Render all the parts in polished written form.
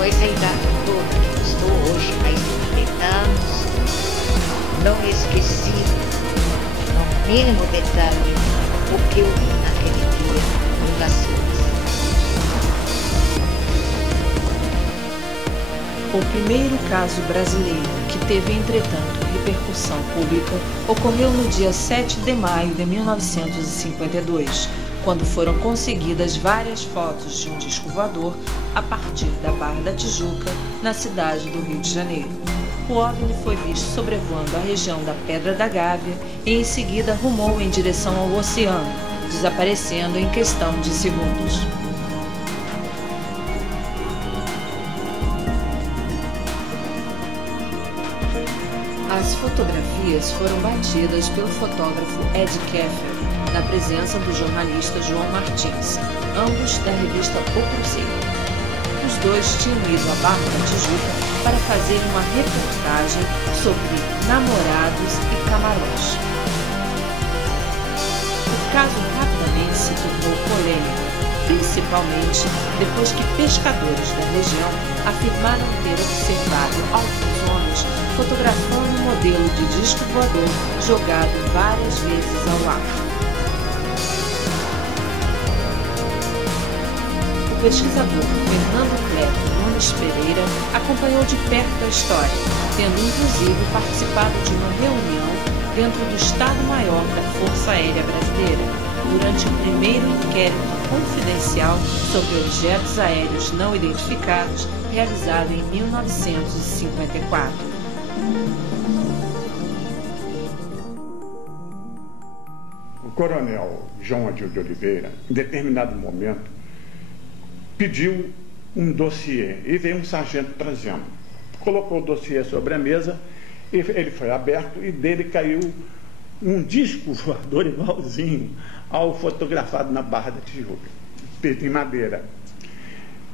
com essa idade toda que estou hoje, há 50 anos, não esqueci, no mínimo detalhe, o que eu vi naquele dia no Nações. O primeiro caso brasileiro que teve, entretanto, repercussão pública ocorreu no dia 7 de maio de 1952, quando foram conseguidas várias fotos de um disco voador a partir da Barra da Tijuca, na cidade do Rio de Janeiro. O OVNI foi visto sobrevoando a região da Pedra da Gávea e em seguida rumou em direção ao oceano, desaparecendo em questão de segundos. As fotografias foram batidas pelo fotógrafo Ed Keffer, na presença do jornalista João Martins, ambos da revista O Cruzeiro. Os dois tinham ido à Barra da Tijuca para fazer uma reportagem sobre namorados e camarões. caso rapidamente se tornou polêmico, principalmente depois que pescadores da região afirmaram ter observado alguns homens fotografando um modelo de disco voador jogado várias vezes ao ar. O pesquisador Fernando Cleto Nunes Pereira acompanhou de perto a história, tendo inclusive participado de uma reunião dentro do Estado-Maior da Força Aérea Brasileira, durante o primeiro inquérito confidencial sobre objetos aéreos não identificados, realizado em 1954. O coronel João Adil de Oliveira, em determinado momento, pediu um dossiê e veio um sargento trazendo. Colocou o dossiê sobre a mesa, e ele foi aberto e dele caiu um disco voador igualzinho ao fotografado na Barra da Tijuca, feito em madeira.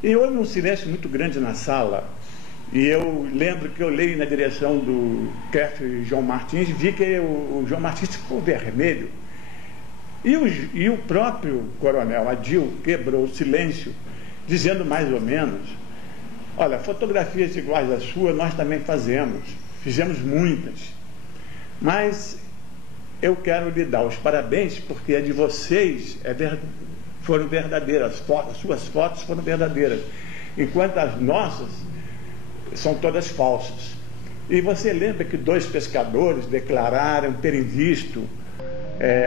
E houve um silêncio muito grande na sala, e eu lembro que eu olhei na direção do chefe João Martins e vi que o João Martins ficou vermelho. E o próprio coronel Adil quebrou o silêncio, dizendo mais ou menos: olha, fotografias iguais à sua nós também fizemos muitas, mas eu quero lhe dar os parabéns porque a de vocês foram verdadeiras, as suas fotos foram verdadeiras, enquanto as nossas são todas falsas. E você lembra que 2 pescadores declararam terem visto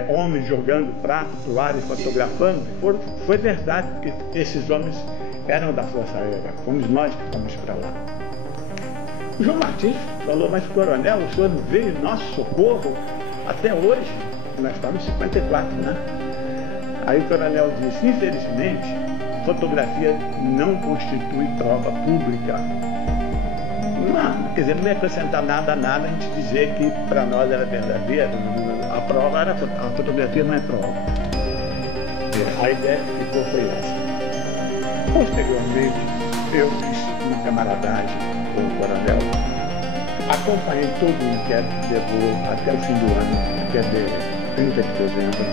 homens jogando prato para o ar e fotografando? Foi verdade, porque esses homens eram da Força Aérea, fomos nós que fomos para lá. O João Martins falou: mas coronel, o senhor não veio em nosso socorro até hoje? Nós estamos em 54, né? Aí o coronel disse: infelizmente, fotografia não constitui prova pública. Não, quer dizer, não ia acrescentar nada a gente dizer que para nós era verdadeira. A prova era, a fotografia não é prova. A ideia que ficou foi essa. Posteriormente, eu fiz uma camaradagem com o coronel, acompanhei todo o inquérito que levou até o fim do ano, até 30 de dezembro.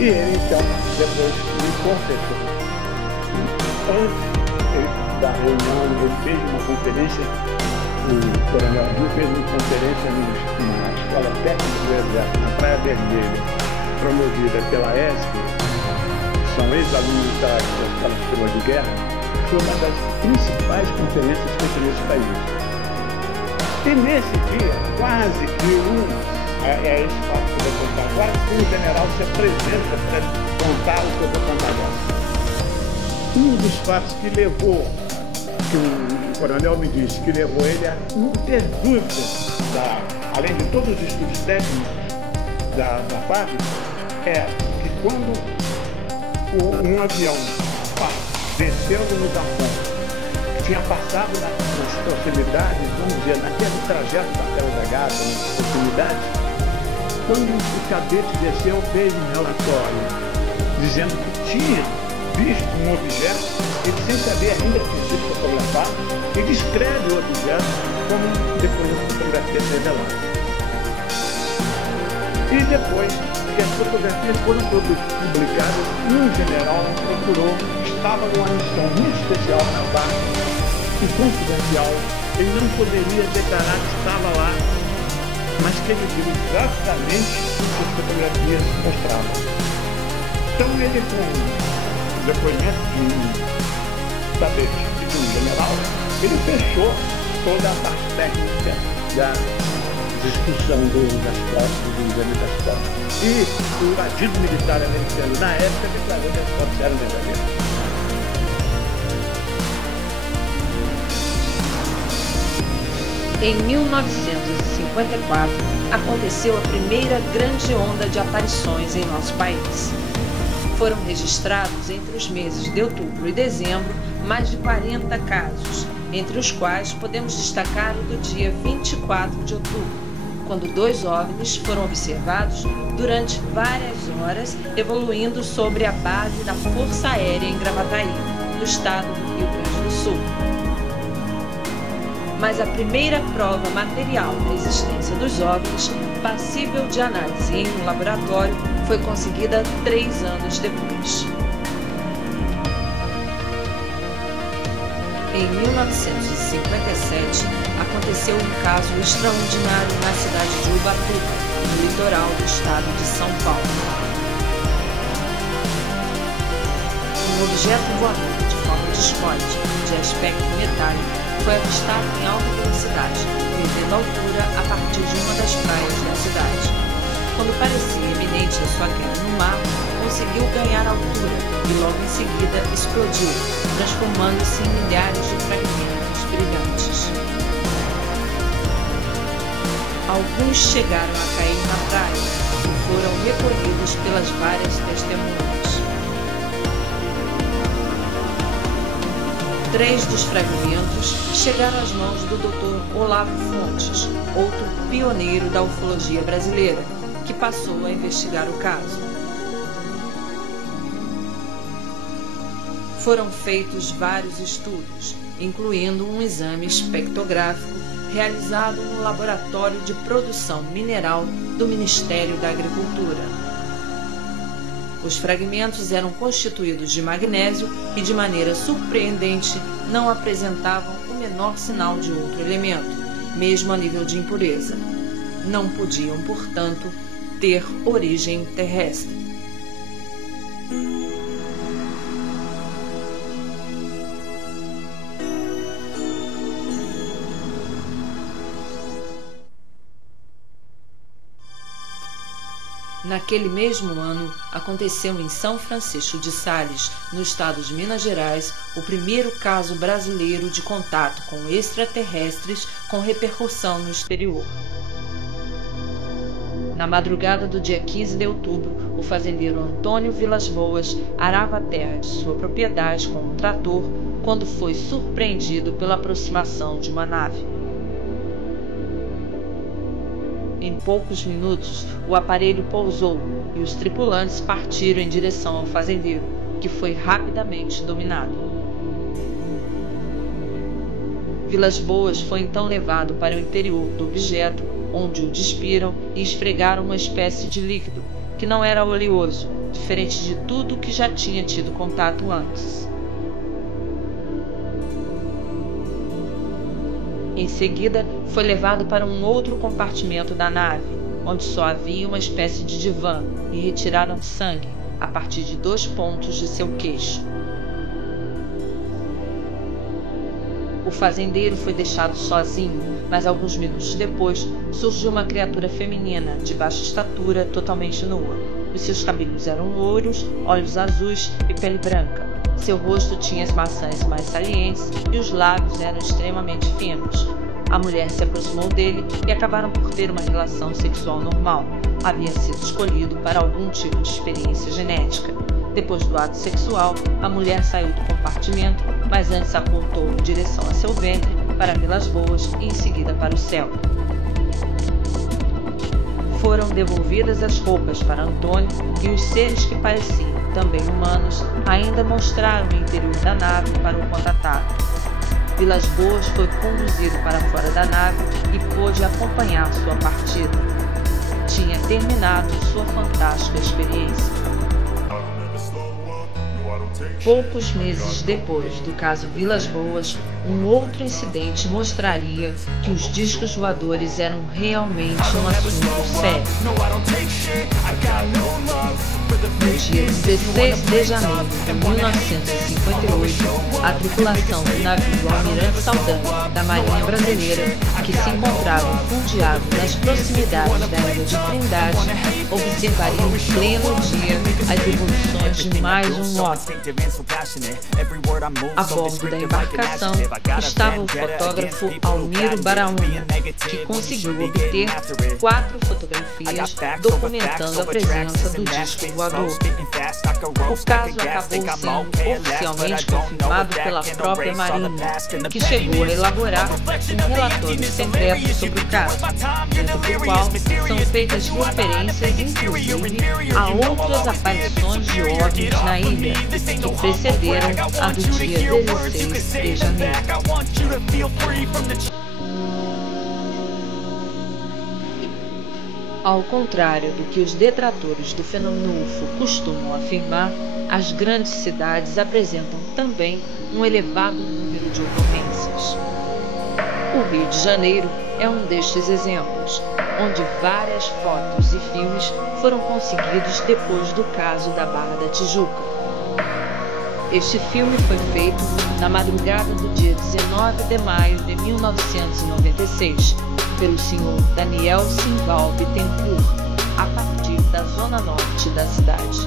E ele, então, depois me confessou. Antes da reunião, ele fez uma conferência, o coronel Adil fez uma conferência na Escola Técnica do Exército, na Praia Vermelha, promovida pela ESP, são ex-alunos da Escola Superior de Guerra. Foi uma das principais conferências feitas nesse país. E nesse dia, quase que esse fato que eu vou contar agora, o general se apresenta para contar o que eu vou contar agora. Um dos fatos que levou, que o coronel me disse, que levou ele a não ter dúvidas, além de todos os estudos técnicos da fábrica, é que quando um avião desceu no Japão, tinha passado nas proximidades, vamos dizer, naquele trajeto daquela jogada, nas proximidades, quando o cadete desceu, fez um relatório dizendo que tinha visto um objeto, ele sem saber ainda que tinha sido fotografado, e descreve o objeto como depois a fotografia se revelada. E depois que as fotografias foram publicadas, um general procurou, estava numa missão muito especial na base e confidencial, ele não poderia declarar que estava lá, mas que ele viu exatamente o que as fotografias mostravam. Então ele, com o depoimento de um cadete e de um general, ele fechou toda a parte técnica da discussão das fotos, do exame das fotos. E o adido militar americano, na época, declarou que as fotos eram verdadeiras. Em 1954, aconteceu a primeira grande onda de aparições em nosso país. Foram registrados entre os meses de outubro e dezembro mais de 40 casos, entre os quais podemos destacar o do dia 24 de outubro, quando 2 OVNIs foram observados durante várias horas, evoluindo sobre a base da Força Aérea em Gravataí, no estado do Rio Grande do Sul. Mas a primeira prova material da existência dos OVNIs, passível de análise em um laboratório, foi conseguida 3 anos depois. Em 1957, aconteceu um caso extraordinário na cidade de Ubatuba, no litoral do estado de São Paulo. Um objeto voador de forma de discoide, de aspecto metálico, foi avistado em alta velocidade, perdendo altura a partir de uma das praias da cidade. Quando parecia iminente a sua queda no mar, conseguiu ganhar altura e logo em seguida explodiu, transformando-se em milhares de fragmentos brilhantes. Alguns chegaram a cair na praia e foram recolhidos pelas várias testemunhas. 3 dos fragmentos chegaram às mãos do Dr. Olavo Fontes, outro pioneiro da ufologia brasileira, que passou a investigar o caso. Foram feitos vários estudos, incluindo um exame espectrográfico realizado no Laboratório de Produção Mineral do Ministério da Agricultura. Os fragmentos eram constituídos de magnésio e, de maneira surpreendente, não apresentavam o menor sinal de outro elemento, mesmo a nível de impureza. Não podiam, portanto, ter origem terrestre. Naquele mesmo ano, aconteceu em São Francisco de Sales, no estado de Minas Gerais, o primeiro caso brasileiro de contato com extraterrestres com repercussão no exterior. Na madrugada do dia 15 de outubro, o fazendeiro Antônio Vilas Boas arava a terra de sua propriedade com um trator quando foi surpreendido pela aproximação de uma nave. Em poucos minutos, o aparelho pousou e os tripulantes partiram em direção ao fazendeiro, que foi rapidamente dominado. Vilas Boas foi então levado para o interior do objeto, onde o despiram e esfregaram uma espécie de líquido, que não era oleoso, diferente de tudo que já tinha tido contato antes. Em seguida, foi levado para um outro compartimento da nave, onde só havia uma espécie de divã, e retiraram sangue a partir de 2 pontos de seu queixo. O fazendeiro foi deixado sozinho, mas alguns minutos depois surgiu uma criatura feminina de baixa estatura, totalmente nua. Os seus cabelos eram louros, olhos azuis e pele branca. Seu rosto tinha as maçãs mais salientes e os lábios eram extremamente finos. A mulher se aproximou dele e acabaram por ter uma relação sexual normal. Havia sido escolhido para algum tipo de experiência genética. Depois do ato sexual, a mulher saiu do compartimento, mas antes apontou em direção a seu ventre, para Vilas Boas e em seguida para o céu. Foram devolvidas as roupas para Antônio e os seres que pareciam também humanos ainda mostraram o interior da nave para o contatado. Vilas Boas foi conduzido para fora da nave e pôde acompanhar sua partida. Tinha terminado sua fantástica experiência. Poucos meses depois do caso Vilas Boas, um outro incidente mostraria que os discos voadores eram realmente um assunto sério. No dia 16 de janeiro de 1958, a tripulação do navio Almirante Saldanha, da Marinha Brasileira, que se encontrava fundeado nas proximidades da ilha de Trindade, observaria em pleno dia as evoluções de mais um OVNI. A bordo da embarcação estava o fotógrafo Almiro Baraúna, que conseguiu obter 4 fotografias documentando a presença do disco voador. O caso acabou sendo oficialmente confirmado pela própria Marinha, que chegou a elaborar um relatório secreto sobre o caso, dentro do qual são feitas referências inclusive a outras aparições de OVNIs na ilha, que precederam a do dia 16 de janeiro. Ao contrário do que os detratores do fenômeno UFO costumam afirmar, as grandes cidades apresentam também um elevado número de ocorrências. O Rio de Janeiro é um destes exemplos, onde várias fotos e filmes foram conseguidos depois do caso da Barra da Tijuca. Este filme foi feito na madrugada do dia 19 de maio de 1996, pelo senhor Daniel Simval Bittencourt, a partir da zona norte da cidade.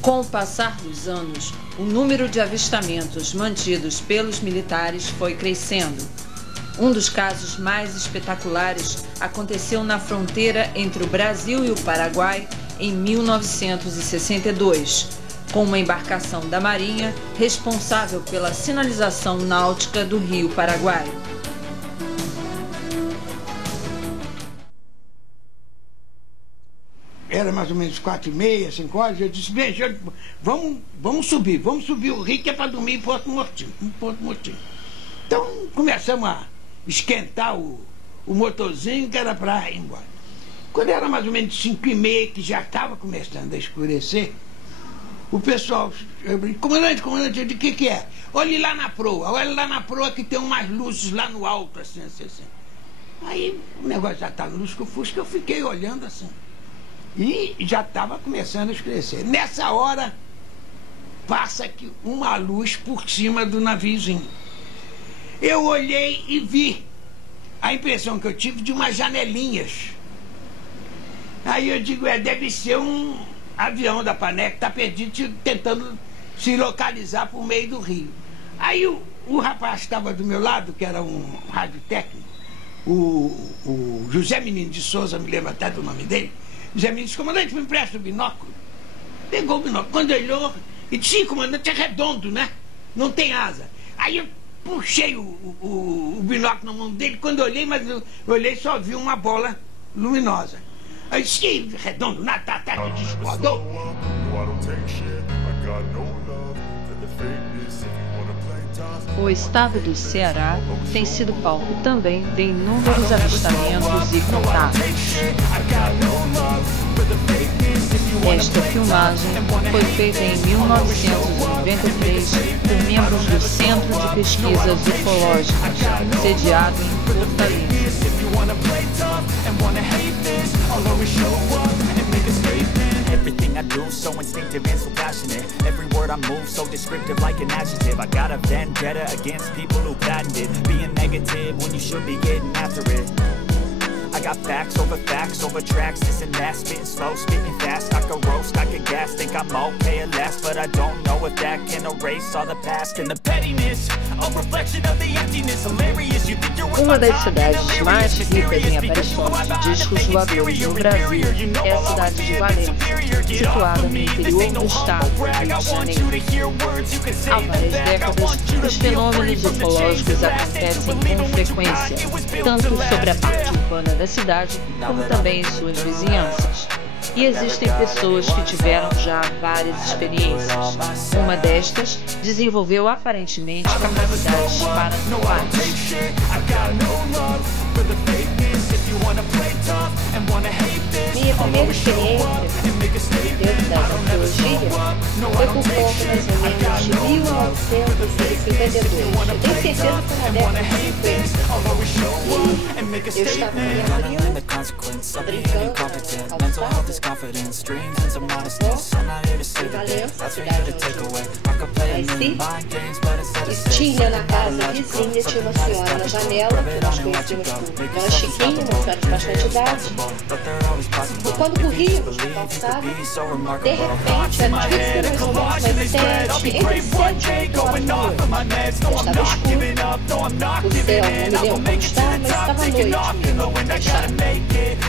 Com o passar dos anos, o número de avistamentos mantidos pelos militares foi crescendo. Um dos casos mais espetaculares aconteceu na fronteira entre o Brasil e o Paraguai em 1962, com uma embarcação da Marinha responsável pela sinalização náutica do Rio Paraguai. Era mais ou menos 4h30, 5 horas, eu disse, bem, vamos subir o rio que é para dormir em Porto Murtinho. Então começamos a esquentar o motorzinho que era para ir embora. Quando era mais ou menos 5h30, que já estava começando a escurecer, o pessoal, comandante, eu disse, o que é? Olhe lá na proa que tem umas luzes lá no alto, assim. Aí o negócio já está no lusco-fusco, eu fiquei olhando assim. E já estava começando a escurecer. Nessa hora, passa aqui uma luz por cima do naviozinho. Eu olhei e vi a impressão que eu tive de umas janelinhas. Aí eu digo, deve ser um avião da Pané que está perdido, tentando se localizar por meio do rio. Aí o rapaz que estava do meu lado, que era um rádio técnico, o José Menino de Souza, me lembro até do nome dele, José Menino disse, comandante, me empresta o binóculo. Pegou o binóculo. Quando olhou, e disse, sim, comandante, é redondo, né? Não tem asa. Aí eu puxei o binóculo na mão dele, quando eu olhei, mas eu olhei e só vi uma bola luminosa. Aí eu disse, que redondo, nada, tá, descoador. O estado do Ceará tem sido palco também de inúmeros avistamentos e contatos. Esta filmagem foi feita em 1993 por membros do Centro de Pesquisas Ufológicas, sediado em Fortaleza. Everything I do so instinctive and so passionate. Every word I move so descriptive like an adjective. I got a vendetta against people who patented being negative when you should be getting after it. I got facts over tracks, this and that, spitting slow, spitting fast. I could roast, I could gas, think I'm okay at last, but I don't know if that can erase all the past and the pettiness. A reflection of the emptiness, hilarious. You think you're Uma das cidades mais ricas em aparições de discos voadores no Brasil é a cidade de Valença, situada no interior do estado do Rio de Janeiro. Há várias décadas, os fenômenos ufológicos acontecem com frequência, tanto sobre a parte urbana da cidade, como também em suas vizinhanças. E existem pessoas que tiveram já várias experiências. Uma destas desenvolveu aparentemente capacidades paranormais. Minha primeira experiência dentro da ufologia foi por volta mais ou menos de 1952. Eu tenho certeza que foi na década de 50. E eu estava no meu rio, brincando, calçado, em Valença, cidade onde nasci. E tinha na casa vizinha, tinha uma senhora na janela, que nós conhecíamos por Dona Chiquinha, uma senhora de bastante idade. E quando corríamos na calçada, me so De remarkable. repente, era difícil mais ou menos umas 7, entre 7 e 8 horas da noite. Já estava escuro. O céu, não me lembro como estava, mas estava à noite mesmo, fechado.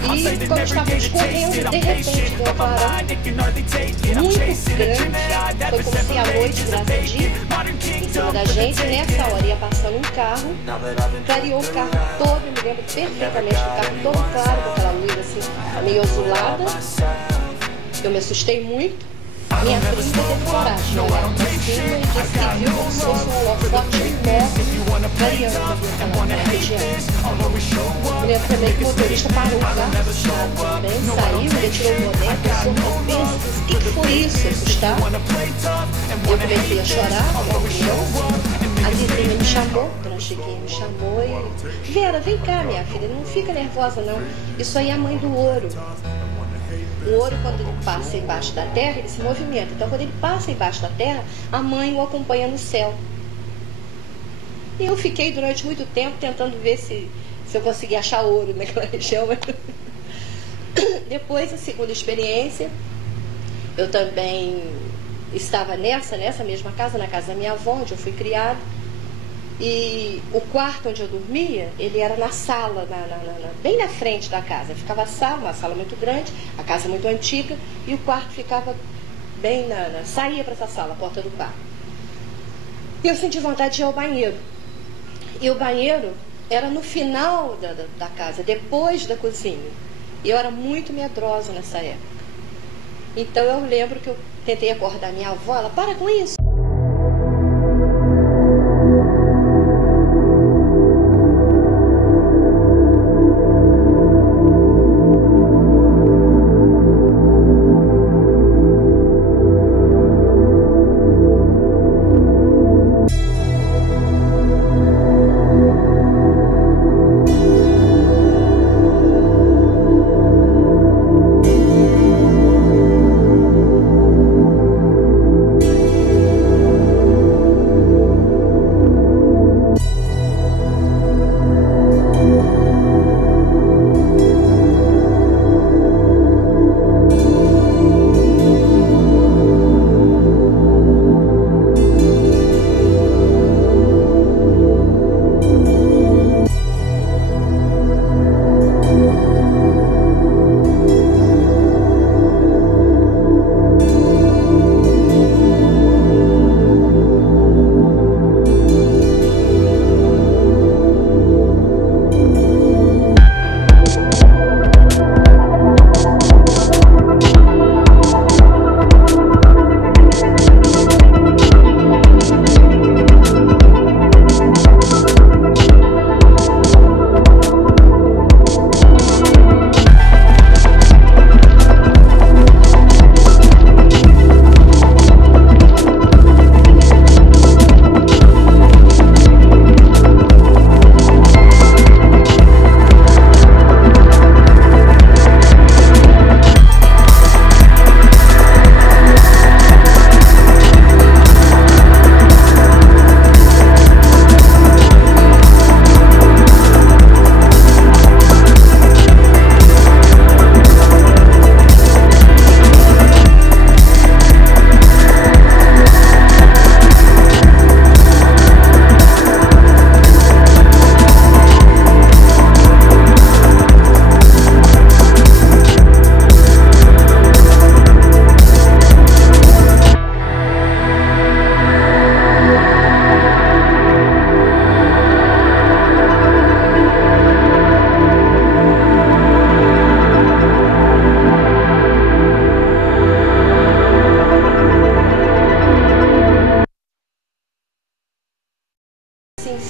E quando estávamos correndo, de repente deu um clarão muito grande. Foi como se a noite virasse dia em cima da gente. Nessa hora ia passando um carro, clareou o carro todo, eu me lembro perfeitamente do carro todo claro, com aquela luz assim, meio azulada. Eu me assustei muito. Minha prima teve coragem de olhar para cima e disse que viu como se fosse um holofote enorme variando naquela região. Me lembro também que o motorista parou o carro assustado também, saiu, ele tirou o boné, pensou, pensa, o que foi isso? Assustado. Eu comecei a chorar, a vizinha me chamou, a dona Chiquinha me chamou e... Vera, vem cá, minha filha, não fica nervosa não, isso aí é a mãe do ouro. O ouro, quando ele passa embaixo da terra, ele se movimenta. Então, quando ele passa embaixo da terra, a mãe o acompanha no céu. E eu fiquei durante muito tempo tentando ver se eu conseguia achar ouro naquela região. Depois, a segunda experiência, eu também estava nessa mesma casa, na casa da minha avó, onde eu fui criada. E o quarto onde eu dormia, ele era na sala, bem na frente da casa. Ficava a sala, uma sala muito grande, a casa muito antiga, e o quarto ficava bem saía para essa sala, a porta do quarto. E eu senti vontade de ir ao banheiro. E o banheiro era no final da casa, depois da cozinha. E eu era muito medrosa nessa época. Então eu lembro que eu tentei acordar minha avó, ela, para com isso.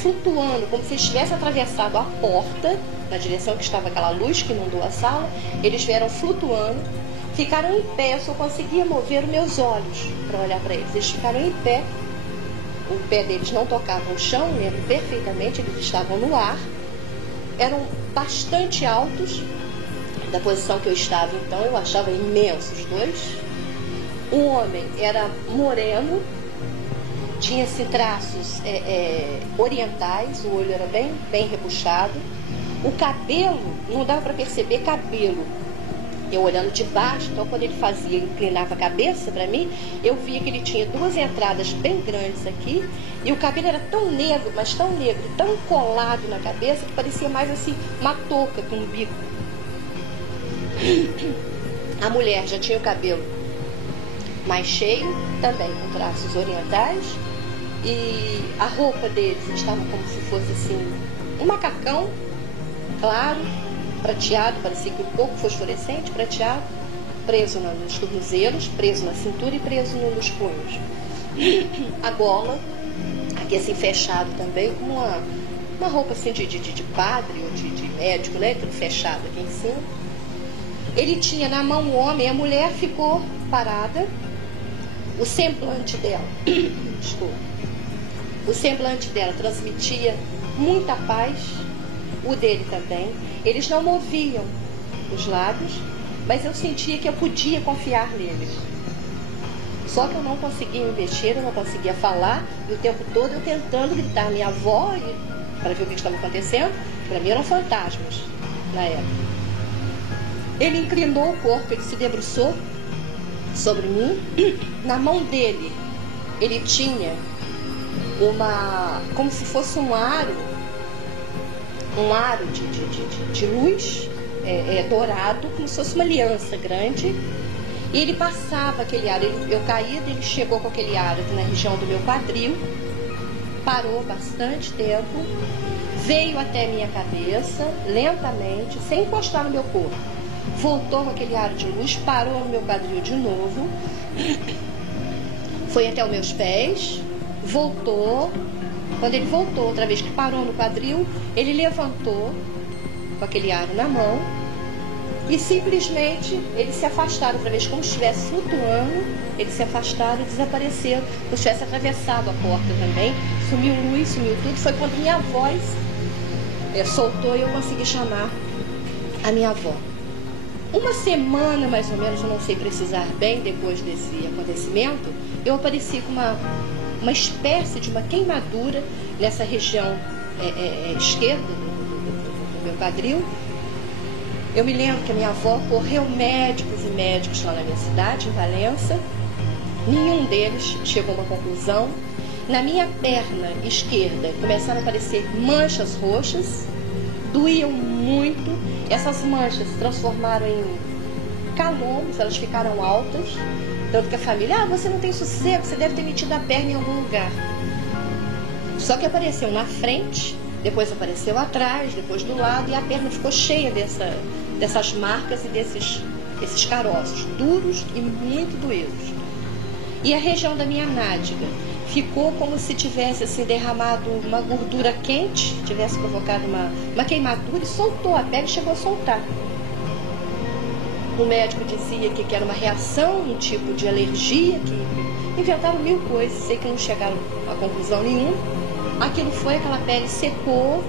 Flutuando, como se eles tivessem atravessado a porta, na direção que estava aquela luz que inundou a sala. Eles vieram flutuando, ficaram em pé, eu só conseguia mover os meus olhos para olhar para eles. Eles ficaram em pé, o pé deles não tocava o chão, lembro perfeitamente, eles estavam no ar, eram bastante altos, da posição que eu estava então, eu achava imensos os dois. O homem era moreno, tinha-se traços orientais, o olho era bem repuxado. O cabelo, não dava para perceber cabelo. eu olhando de baixo, então quando ele fazia, ele inclinava a cabeça para mim, eu via que ele tinha duas entradas bem grandes aqui, e o cabelo era tão negro, mas tão negro, tão colado na cabeça, que parecia mais assim, uma touca com um bico. A mulher já tinha o cabelo mais cheio, também com traços orientais, e a roupa deles estava como se fosse assim, um macacão claro, prateado, parecia que um pouco fosforescente, prateado, preso nos tornozelos, preso na cintura e preso nos punhos. A gola, aqui assim fechado também, com uma roupa assim de padre ou de médico, né? Tudo fechado aqui em cima. Ele tinha na mão o homem, a mulher ficou parada, o semblante dela, desculpa, o semblante dela transmitia muita paz, o dele também. Eles não moviam os lábios, mas eu sentia que eu podia confiar neles. Só que eu não conseguia me mexer, eu não conseguia falar, e o tempo todo eu tentando gritar minha avó para ver o que estava acontecendo. Para mim eram fantasmas na época. Ele inclinou o corpo, ele se debruçou sobre mim. Na mão dele, ele tinha como se fosse um aro de luz dourado, como se fosse uma aliança grande, e ele passava aquele aro, eu caía, ele chegou com aquele aro aqui na região do meu quadril, parou bastante tempo, veio até minha cabeça, lentamente, sem encostar no meu corpo, voltou com aquele aro de luz, parou no meu quadril de novo, foi até os meus pés, voltou. Quando ele voltou, outra vez que parou no quadril, ele levantou com aquele aro na mão e simplesmente eles se afastaram outra vez, como se estivesse flutuando. Eles se afastaram e desapareceram, como se tivesse atravessado a porta também. Sumiu luz, sumiu tudo. Foi quando minha voz soltou e eu consegui chamar a minha avó. Uma semana, mais ou menos, eu não sei precisar bem, depois desse acontecimento, eu apareci com uma espécie de uma queimadura nessa região esquerda do meu quadril. Eu me lembro que a minha avó correu médicos e médicos lá na minha cidade, em Valença. Nenhum deles chegou a uma conclusão. Na minha perna esquerda começaram a aparecer manchas roxas, doíam muito. Essas manchas se transformaram em calombos, elas ficaram altas. Tanto que a família, você não tem sossego, você deve ter metido a perna em algum lugar. Só que apareceu na frente, depois apareceu atrás, depois do lado, e a perna ficou cheia dessas marcas e desses caroços, duros e muito doídos. E a região da minha nádega ficou como se tivesse assim, derramado uma gordura quente, tivesse provocado uma queimadura, e soltou a pele, chegou a soltar. O médico dizia que era uma reação, um tipo de alergia, que inventaram mil coisas, sei que não chegaram a conclusão nenhuma. Aquilo foi, aquela pele secou,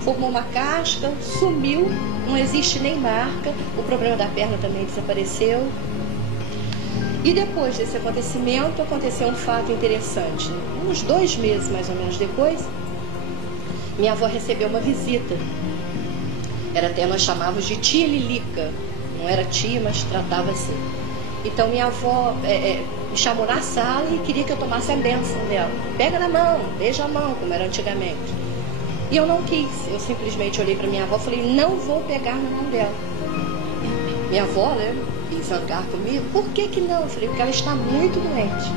formou uma casca, sumiu, não existe nem marca, o problema da perna também desapareceu. E depois desse acontecimento, aconteceu um fato interessante. Uns 2 meses, mais ou menos depois, minha avó recebeu uma visita. Era até, nós chamávamos de tia Lilica. Não era tia, mas tratava assim. Então minha avó me chamou na sala e queria que eu tomasse a bênção dela. Pega na mão, beija a mão, como era antigamente. E eu não quis. Eu simplesmente olhei para minha avó e falei, não vou pegar na mão dela. Minha avó, né, quis zangar comigo. Por que não? Eu falei, porque ela está muito doente.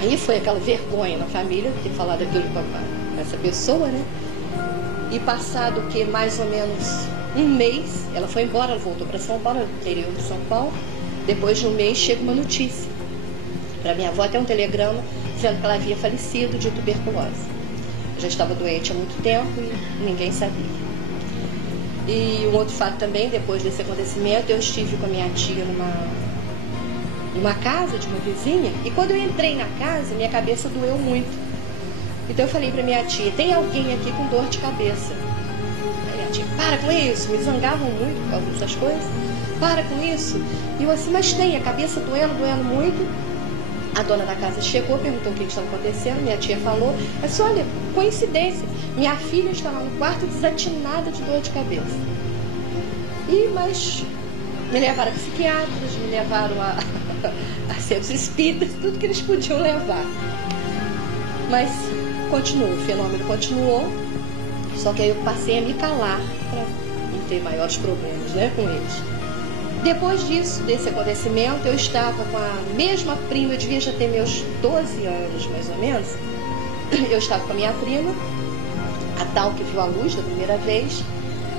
Aí foi aquela vergonha na família de ter falado aquilo com essa pessoa, né? E passado o que mais ou menos um mês, ela foi embora, ela voltou para São Paulo, no interior de São Paulo. Depois de um mês chega uma notícia para minha avó, até um telegrama dizendo que ela havia falecido de tuberculose. Eu já estava doente há muito tempo e ninguém sabia. E um outro fato também, depois desse acontecimento, eu estive com a minha tia numa casa de uma vizinha, e quando eu entrei na casa, minha cabeça doeu muito. Então eu falei para minha tia, tem alguém aqui com dor de cabeça? Aí minha tia, para com isso, me zangavam muito por causa dessas coisas, para com isso. E eu assim, mas tem, a cabeça doendo muito. A dona da casa chegou, perguntou o que estava acontecendo, minha tia falou, mas olha, coincidência, minha filha está lá no quarto desatinada de dor de cabeça. Mas me levaram a psiquiatras, me levaram a centros espíritas, tudo que eles podiam levar. Mas continuou, o fenômeno continuou, só que aí eu passei a me calar para não ter maiores problemas, né, com eles. Depois disso, desse acontecimento, eu estava com a mesma prima, eu devia já ter meus 12 anos mais ou menos. Eu estava com a minha prima, a tal que viu a luz da primeira vez.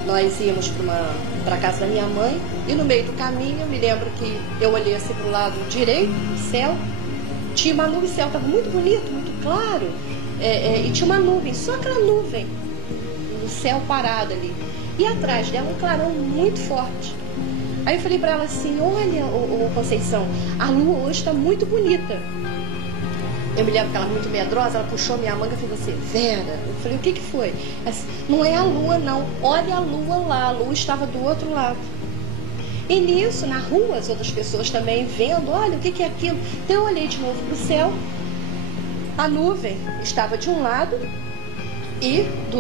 Nós íamos para a casa da minha mãe e no meio do caminho, eu me lembro que eu olhei assim para o lado direito do céu, tinha uma nuvem, o céu estava muito bonito, muito claro, e tinha uma nuvem, só aquela nuvem, no céu parado ali. E atrás dela um clarão muito forte. Aí eu falei para ela assim, olha, ô Conceição, a lua hoje está muito bonita. Eu me lembro que ela era muito medrosa, ela puxou minha manga e falou assim, Vera, eu falei, o que que foi? Ela disse, não é a lua não, olha a lua lá, a lua estava do outro lado. E nisso, na rua, as outras pessoas também vendo, olha, o que que é aquilo? Então eu olhei de novo para o céu, a nuvem estava de um lado e do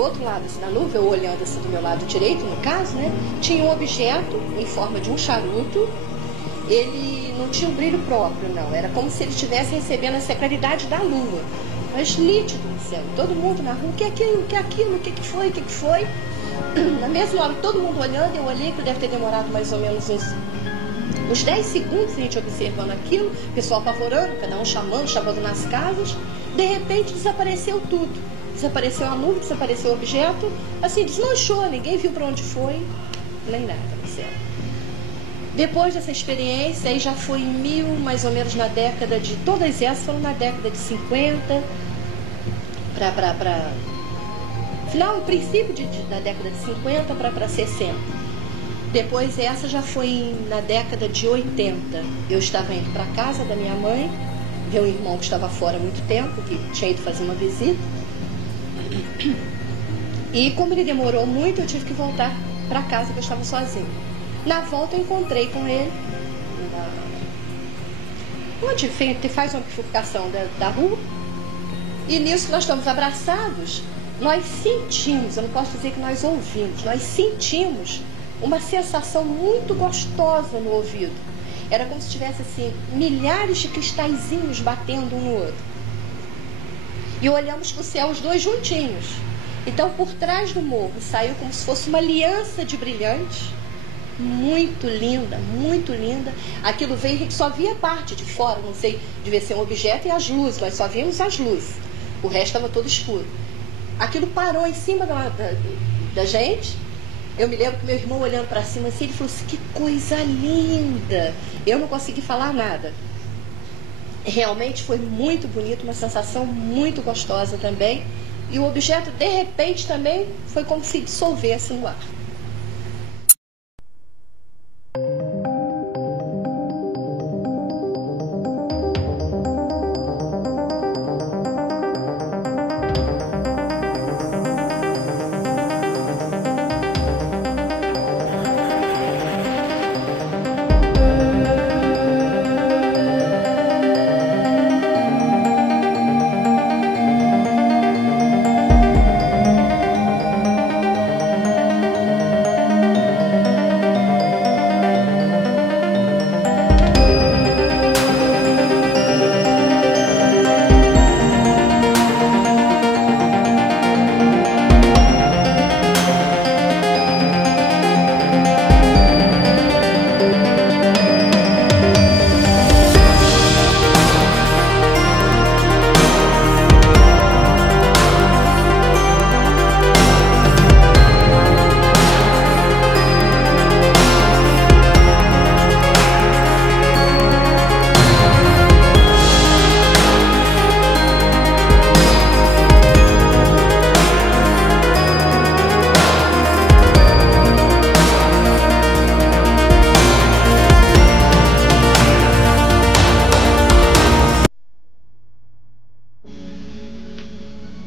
outro lado assim, da nuvem, eu olhando assim do meu lado direito, no caso, né, tinha um objeto em forma de um charuto. Ele não tinha um brilho próprio, não. Era como se ele estivesse recebendo essa claridade da lua. Mas nítido no céu. Todo mundo na rua, o que é aquilo? O que é aquilo? O que que foi? O que que foi? Na mesma hora, todo mundo olhando, eu olhei, que deve ter demorado mais ou menos uns 10 segundos a gente observando aquilo, o pessoal apavorando, cada um chamando nas casas. De repente desapareceu tudo. Desapareceu a nuvem, desapareceu o objeto. Assim, desmanchou, ninguém viu para onde foi, nem nada no céu. Depois dessa experiência, aí já foi mais ou menos na década de... Todas essas foram na década de 50, final, princípio da década de 50 para 60. Depois essa já foi na década de 80. Eu estava indo para casa da minha mãe, ver um irmão que estava fora há muito tempo, que tinha ido fazer uma visita. E como ele demorou muito, eu tive que voltar para casa, que eu estava sozinha. Na volta eu encontrei com ele, onde faz uma bifurcação da rua, e nisso nós estamos abraçados, nós sentimos, eu não posso dizer que nós ouvimos, nós sentimos uma sensação muito gostosa no ouvido. Era como se tivesse assim, milhares de cristalzinhos batendo um no outro. E olhamos para o céu os dois juntinhos. Então por trás do morro saiu como se fosse uma aliança de brilhantes, muito linda, muito linda. Aquilo veio, a gente só via a parte de fora, não sei, devia ser um objeto, e as luzes, nós só víamos as luzes, o resto estava todo escuro. Aquilo parou em cima da gente. Eu me lembro que meu irmão olhando para cima assim, ele falou assim, que coisa linda. Eu não consegui falar nada. Realmente foi muito bonito, uma sensação muito gostosa também. E o objeto, de repente, também foi como se dissolvesse no ar.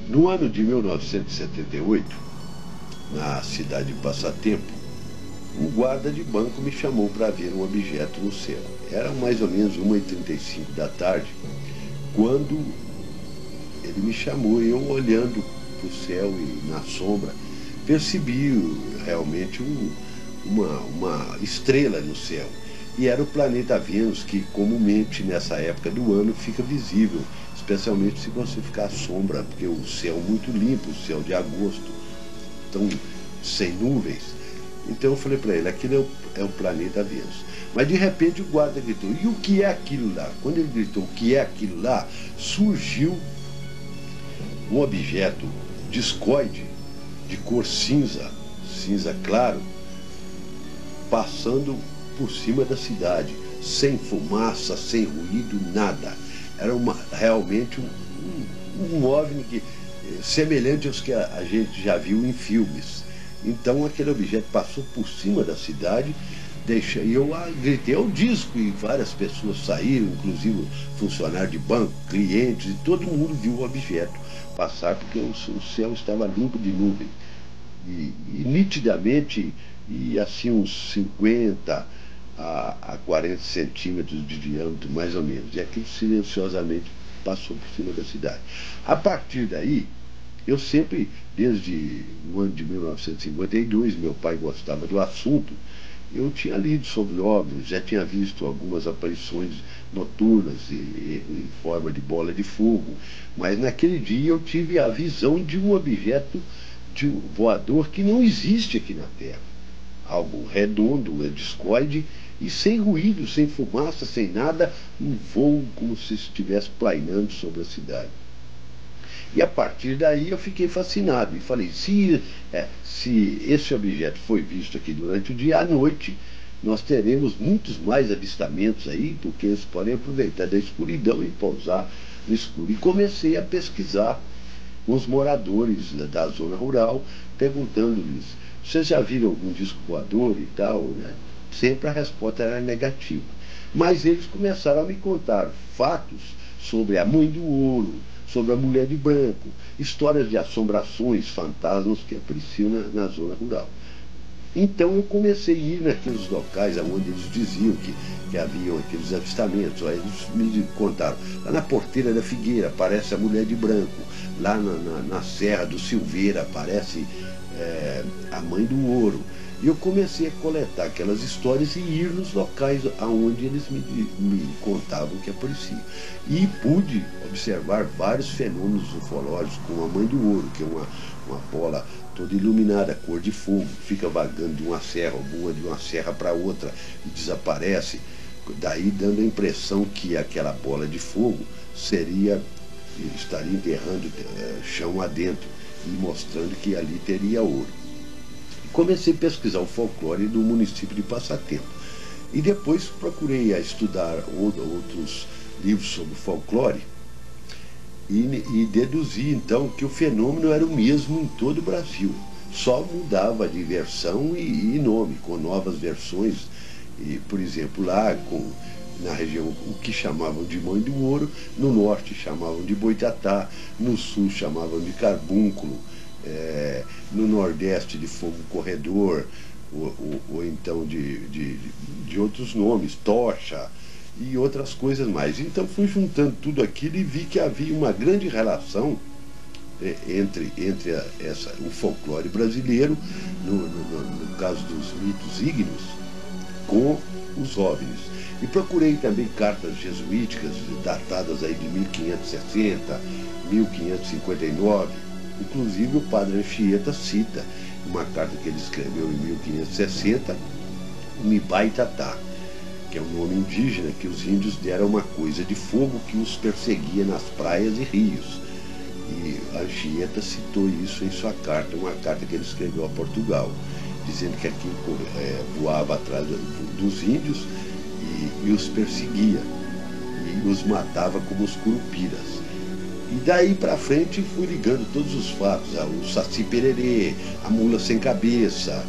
No ano de 1978, na cidade de Passatempo, um guarda de banco me chamou para ver um objeto no céu. Era mais ou menos 1h35 da tarde, quando ele me chamou e eu, olhando para o céu e na sombra, percebi realmente uma estrela no céu. E era o planeta Vênus, que comumente nessa época do ano fica visível, especialmente se você ficar à sombra, porque o céu muito limpo, o céu de agosto, tão sem nuvens. Então eu falei para ele, aquilo é o planeta Vênus. Mas de repente o guarda gritou, e o que é aquilo lá? Quando ele gritou, o que é aquilo lá? Surgiu um objeto discoide, de cor cinza, cinza claro, passando por cima da cidade, sem fumaça, sem ruído, nada. Era realmente um OVNI semelhante aos que a gente já viu em filmes. Então aquele objeto passou por cima da cidade, e eu gritei ao disco, e várias pessoas saíram, inclusive funcionários de banco, clientes, e todo mundo viu o objeto passar, porque o céu estava limpo de nuvem. E nitidamente, e assim uns 50 a 40 centímetros de diâmetro, mais ou menos. E aquilo silenciosamente passou por cima da cidade. A partir daí, eu sempre, desde o ano de 1952, meu pai gostava do assunto, eu tinha lido sobre OVNIs, já tinha visto algumas aparições noturnas em forma de bola de fogo, mas naquele dia eu tive a visão de um objeto de um voador que não existe aqui na Terra. Algo redondo, discoide, e sem ruído, sem fumaça, sem nada, um voo como se estivesse planeando sobre a cidade. E a partir daí eu fiquei fascinado e falei, se esse objeto foi visto aqui durante o dia, à noite nós teremos muitos mais avistamentos aí, porque eles podem aproveitar da escuridão e pousar no escuro. E comecei a pesquisar com os moradores da zona rural, perguntando-lhes, vocês já viram algum disco voador e tal, né? Sempre a resposta era negativa. Mas eles começaram a me contar fatos sobre a Mãe do Ouro, sobre a Mulher de Branco, histórias de assombrações, fantasmas que apareciam na zona rural. Então eu comecei a ir naqueles locais onde eles diziam que haviam aqueles avistamentos. Aí eles me contaram, lá na Porteira da Figueira aparece a Mulher de Branco, lá na Serra do Silveira aparece a Mãe do Ouro. E eu comecei a coletar aquelas histórias e ir nos locais aonde eles me contavam que apareciam. E pude observar vários fenômenos ufológicos, como a Mãe do Ouro, que é uma bola toda iluminada, cor de fogo, fica vagando de uma serra, voa de uma serra para outra e desaparece, daí dando a impressão que aquela bola de fogo estaria enterrando chão adentro e mostrando que ali teria ouro. Comecei a pesquisar o folclore do município de Passatempo. E depois procurei a estudar outros livros sobre folclore e deduzi então que o fenômeno era o mesmo em todo o Brasil. Só mudava de versão e nome, com novas versões. E, por exemplo, lá na região o que chamavam de Mãe do Ouro, no norte chamavam de Boitatá, no sul chamavam de Carbúnculo, no nordeste de Fogo Corredor, ou então de outros nomes, Tocha e outras coisas mais. Então fui juntando tudo aquilo e vi que havia uma grande relação entre o folclore brasileiro, no caso dos mitos ígneos, com os OVNIs. E procurei também cartas jesuíticas datadas aí de 1560, 1559. Inclusive o padre Anchieta cita uma carta que ele escreveu em 1560, Mibaitatá, que é um nome indígena que os índios deram uma coisa de fogo que os perseguia nas praias e rios. E Anchieta citou isso em sua carta, uma carta que ele escreveu a Portugal, dizendo que aquilo voava atrás dos índios e os perseguia, e os matava como os curupiras. E daí para frente fui ligando todos os fatos, o Saci Pererê, a Mula Sem Cabeça,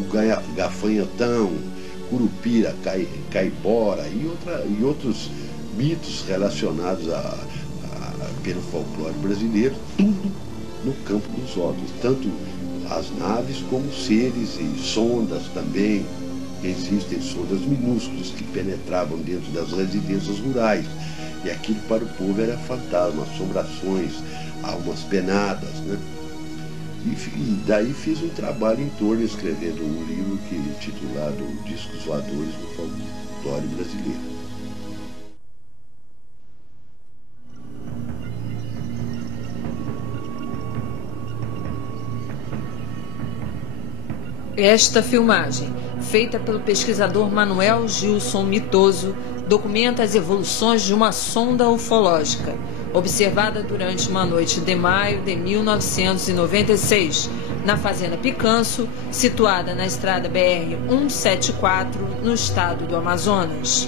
o Gafanhotão, Curupira, Caipora e outros mitos relacionados pelo folclore brasileiro, tudo no campo dos OVNIs, tanto as naves como seres e sondas também. Existem sondas minúsculas que penetravam dentro das residências rurais. E aquilo para o povo era fantasma, assombrações, almas penadas, né? E daí fiz um trabalho em torno, escrevendo um livro titulado Discos Voadores no Folclore Brasileiro. Esta filmagem, feita pelo pesquisador Manuel Gilson Mitoso, documenta as evoluções de uma sonda ufológica, observada durante uma noite de maio de 1996, na Fazenda Picanço, situada na estrada BR-174, no estado do Amazonas.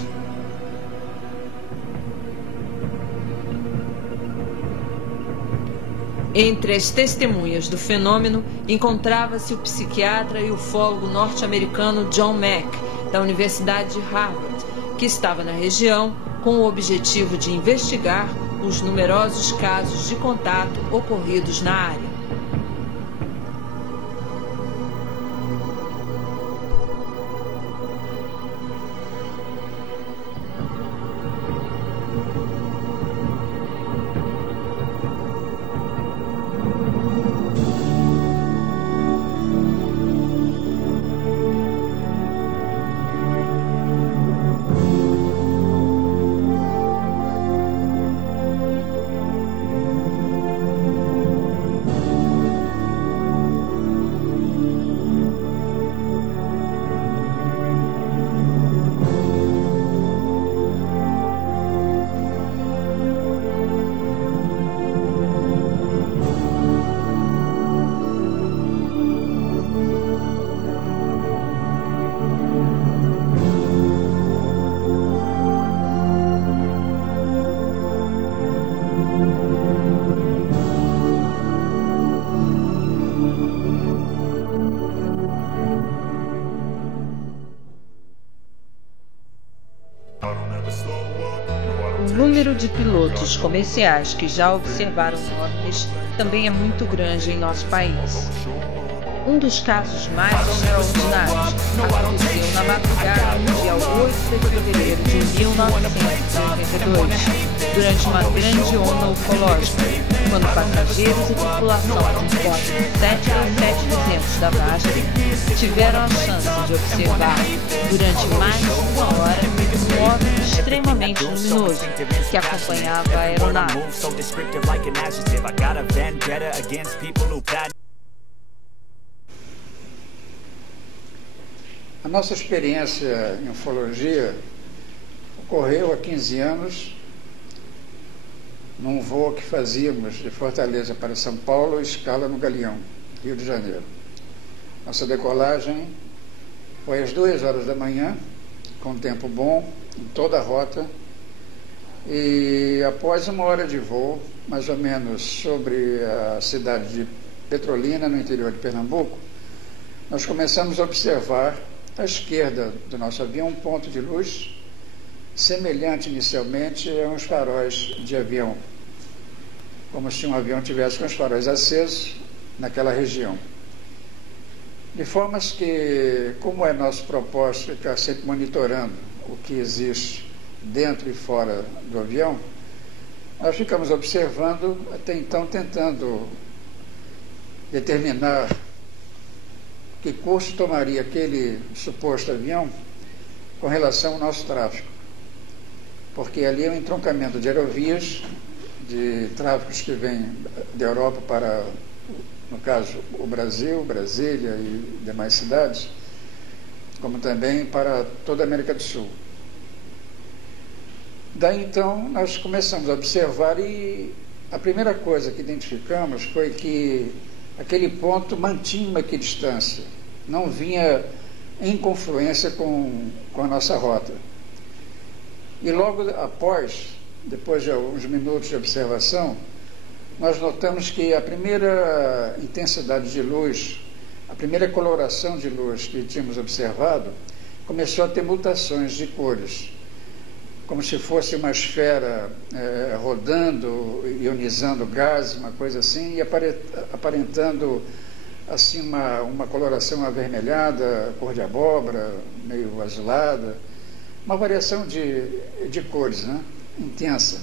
Entre as testemunhas do fenômeno, encontrava-se o psiquiatra e ufólogo norte-americano John Mack, da Universidade de Harvard, que estava na região com o objetivo de investigar os numerosos casos de contato ocorridos na área. O número de pilotos comerciais que já observaram OVNIs também é muito grande em nosso país. Um dos casos mais extraordinários aconteceu na madrugada do dia 8 de fevereiro de 1982, durante uma grande onda ufológica, quando passageiros e tripulação do Boeing 737-200 da VASP tiveram a chance de observar, durante mais de uma hora, um OVNI extremamente luminoso que acompanhava a aeronave. A nossa experiência em ufologia ocorreu há 15 anos, num voo que fazíamos de Fortaleza para São Paulo, escala no Galeão, Rio de Janeiro. Nossa decolagem foi às 2 horas da manhã, com tempo bom, em toda a rota, e após uma hora de voo, mais ou menos sobre a cidade de Petrolina, no interior de Pernambuco, nós começamos a observar à esquerda do nosso avião um ponto de luz semelhante inicialmente a uns faróis de avião, como se um avião tivesse com os faróis acesos naquela região. De formas que, como é nosso propósito ficar sempre monitorando o que existe dentro e fora do avião, nós ficamos observando, até então tentando determinar que curso tomaria aquele suposto avião com relação ao nosso tráfego. Porque ali é um entroncamento de aerovias, de tráficos que vêm da Europa para, no caso, o Brasil, Brasília e demais cidades, como também para toda a América do Sul. Daí então nós começamos a observar e a primeira coisa que identificamos foi que aquele ponto mantinha uma equidistância, não vinha em confluência com a nossa rota. E logo após, depois de alguns minutos de observação, nós notamos que a primeira intensidade de luz, a primeira coloração de luz que tínhamos observado, começou a ter mutações de cores, como se fosse uma esfera rodando, ionizando gás, uma coisa assim, e aparentando assim uma coloração avermelhada, cor de abóbora, meio azulada, uma variação de cores, né? Intensa.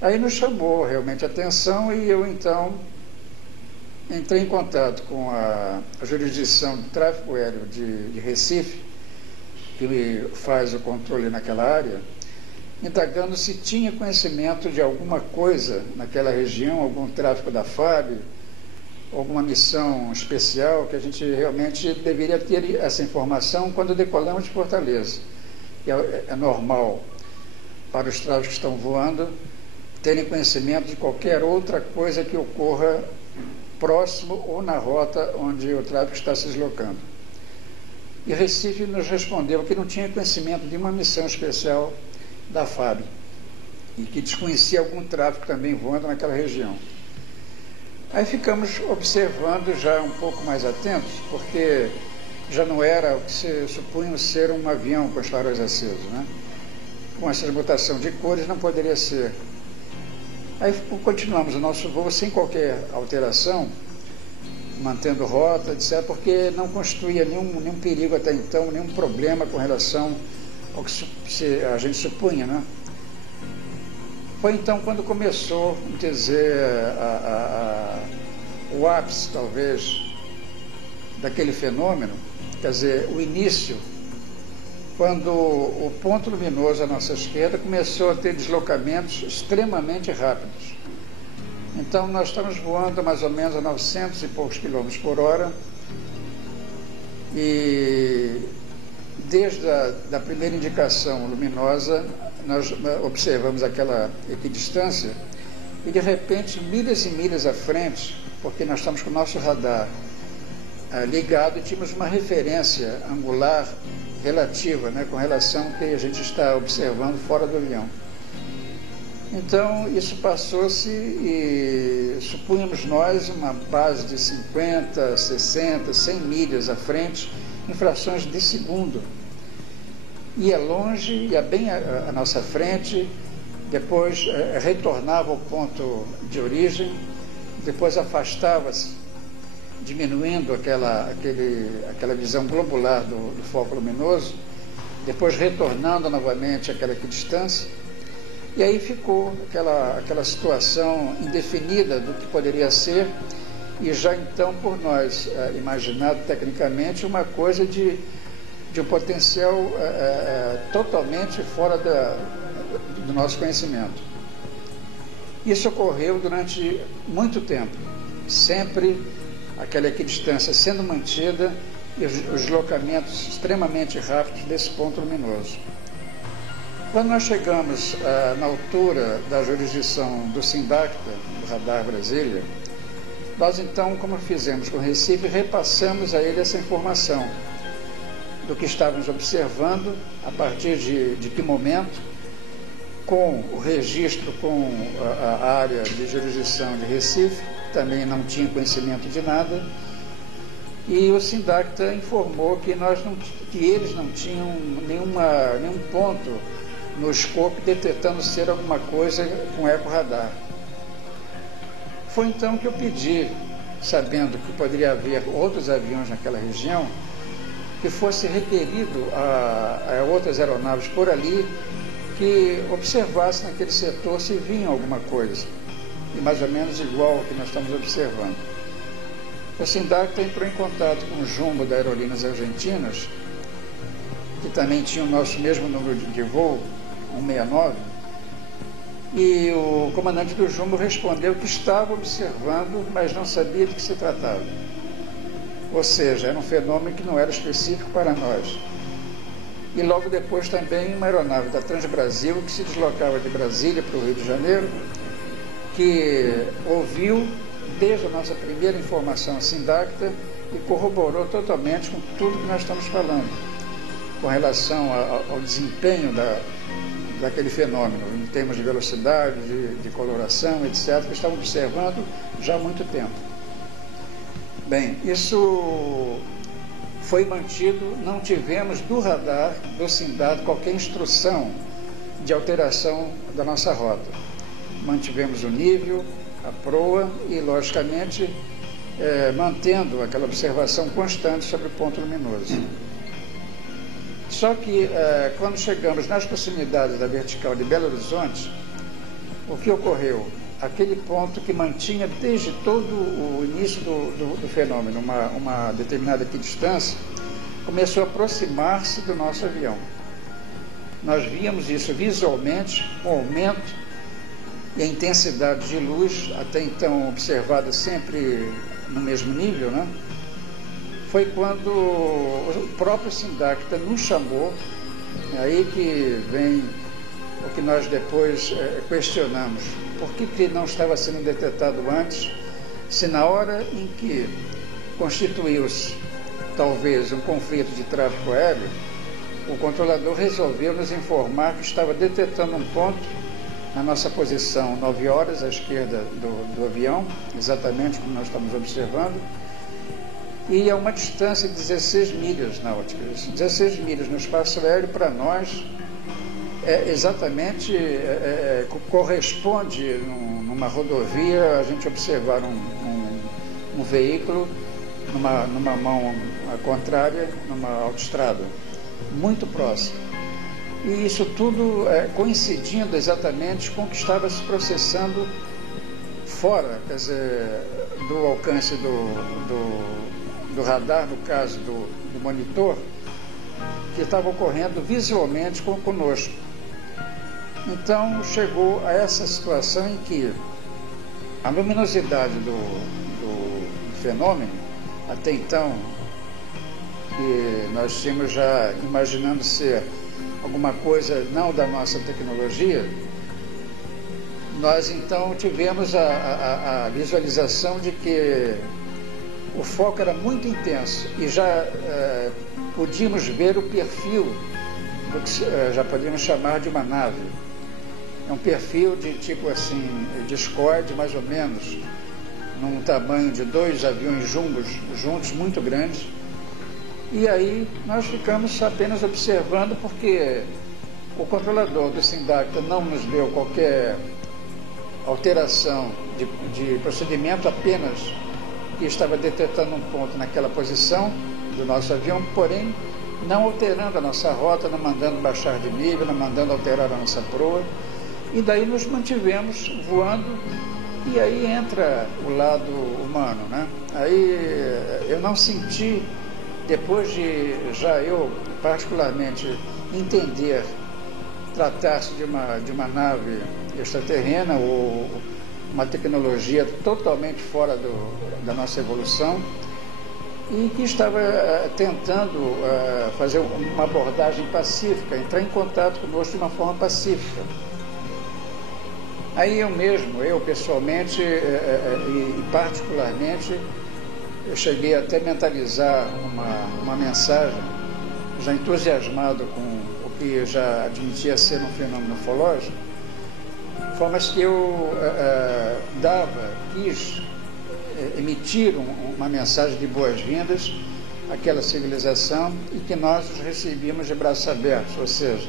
Aí nos chamou realmente a atenção e eu então entrei em contato com a jurisdição de tráfego aéreo de Recife, que faz o controle naquela área, indagando se tinha conhecimento de alguma coisa naquela região, algum tráfico da FAB, alguma missão especial, que a gente realmente deveria ter essa informação quando decolamos de Fortaleza. E é normal para os tráficos que estão voando terem conhecimento de qualquer outra coisa que ocorra próximo ou na rota onde o tráfico está se deslocando. E Recife nos respondeu que não tinha conhecimento de uma missão especial da FAB e que desconhecia algum tráfico também voando naquela região. Aí ficamos observando já um pouco mais atentos, porque já não era o que se supunha ser um avião com os faróis acesos, né? Com essa mutação de cores não poderia ser. Aí continuamos o nosso voo sem qualquer alteração, mantendo rota, etc., porque não constituía nenhum perigo até então, nenhum problema com relação ao que a gente supunha, né? Foi então quando começou, quer dizer, o ápice, talvez, daquele fenômeno, quer dizer, o início, quando o ponto luminoso à nossa esquerda começou a ter deslocamentos extremamente rápidos. Então, nós estamos voando mais ou menos a 900 e poucos quilômetros por hora, e desde a primeira indicação luminosa, nós observamos aquela equidistância e, de repente, milhas e milhas à frente, porque nós estamos com o nosso radar ligado e tínhamos uma referência angular relativa, né, com relação ao que a gente está observando fora do avião. Então, isso passou-se e supunhamos nós uma base de 50, 60, 100 milhas à frente, em frações de segundo. Ia longe, ia bem à nossa frente, depois retornava ao ponto de origem, depois afastava-se, diminuindo aquela visão globular do foco luminoso, depois retornando novamente àquela equidistância, e aí ficou aquela situação indefinida do que poderia ser, e já então por nós imaginado tecnicamente uma coisa de um potencial totalmente fora do nosso conhecimento. Isso ocorreu durante muito tempo, sempre aquela equidistância sendo mantida e os deslocamentos extremamente rápidos desse ponto luminoso. Quando nós chegamos na altura da jurisdição do SINDACTA, do Radar Brasília, nós então, como fizemos com o Recife, repassamos a ele essa informação do que estávamos observando, a partir de que momento, com o registro com a área de jurisdição de Recife, também não tinha conhecimento de nada, e o SINDACTA informou que eles não tinham nenhum ponto no escopo detectando ser alguma coisa com eco-radar. Foi então que eu pedi, sabendo que poderia haver outros aviões naquela região, que fosse requerido a outras aeronaves por ali que observassem naquele setor se vinha alguma coisa, e mais ou menos igual ao que nós estamos observando. O SINDACTA entrou em contato com o Jumbo da Aerolíneas Argentinas, que também tinha o nosso mesmo número de voo, 169, e o comandante do Jumbo respondeu que estava observando, mas não sabia de que se tratava. Ou seja, era um fenômeno que não era específico para nós. E logo depois também uma aeronave da Transbrasil, que se deslocava de Brasília para o Rio de Janeiro, que ouviu desde a nossa primeira informação SINDACTA e corroborou totalmente com tudo que nós estamos falando, com relação ao desempenho daquele fenômeno, em termos de velocidade, de coloração, etc., que estavam observando já há muito tempo. Bem, isso foi mantido, não tivemos do radar do SINDACTA qualquer instrução de alteração da nossa rota. Mantivemos o nível, a proa e, logicamente, mantendo aquela observação constante sobre o ponto luminoso. Só que, quando chegamos nas proximidades da vertical de Belo Horizonte, o que ocorreu? aquele ponto que mantinha desde todo o início do fenômeno, uma determinada distância, começou a aproximar-se do nosso avião. Nós víamos isso visualmente, com aumento e a intensidade de luz, até então observada sempre no mesmo nível, né? Foi quando o próprio Sindacta nos chamou, aí que vem o que nós depois questionamos. Por que não estava sendo detectado antes, se na hora em que constituiu-se talvez um conflito de tráfego aéreo, o controlador resolveu nos informar que estava detectando um ponto na nossa posição 9 horas à esquerda do avião, exatamente como nós estamos observando, e a uma distância de 16 milhas náuticas. 16 milhas no espaço aéreo, para nós, exatamente corresponde, numa rodovia, a gente observar um veículo numa mão contrária, numa autoestrada, muito próximo. E isso tudo coincidindo exatamente com o que estava se processando fora, quer dizer, do alcance do radar, no caso do monitor, que estava ocorrendo visualmente conosco. Então chegou a essa situação em que a luminosidade do fenômeno, até então, que nós tínhamos já imaginando ser alguma coisa não da nossa tecnologia, nós então tivemos a visualização de que o foco era muito intenso e já podíamos ver o perfil do que já podíamos chamar de uma nave. É um perfil de tipo assim, discorde mais ou menos, num tamanho de 2 aviões jumbos juntos, muito grandes. E aí nós ficamos apenas observando, porque o controlador do Sindacta não nos deu qualquer alteração de procedimento, apenas que estava detectando um ponto naquela posição do nosso avião, porém não alterando a nossa rota, não mandando baixar de nível, não mandando alterar a nossa proa. E daí nos mantivemos voando, e aí entra o lado humano, né? Aí eu não senti, depois de já eu particularmente entender tratar-se de uma nave extraterrena ou uma tecnologia totalmente fora da nossa evolução, e que estava tentando fazer uma abordagem pacífica, entrar em contato conosco de uma forma pacífica. Aí eu pessoalmente e particularmente, eu cheguei até a mentalizar uma mensagem, já entusiasmado com o que já admitia ser um fenômeno ufológico, formas que eu quis emitir uma mensagem de boas-vindas àquela civilização, e que nós os recebíamos de braços abertos, ou seja,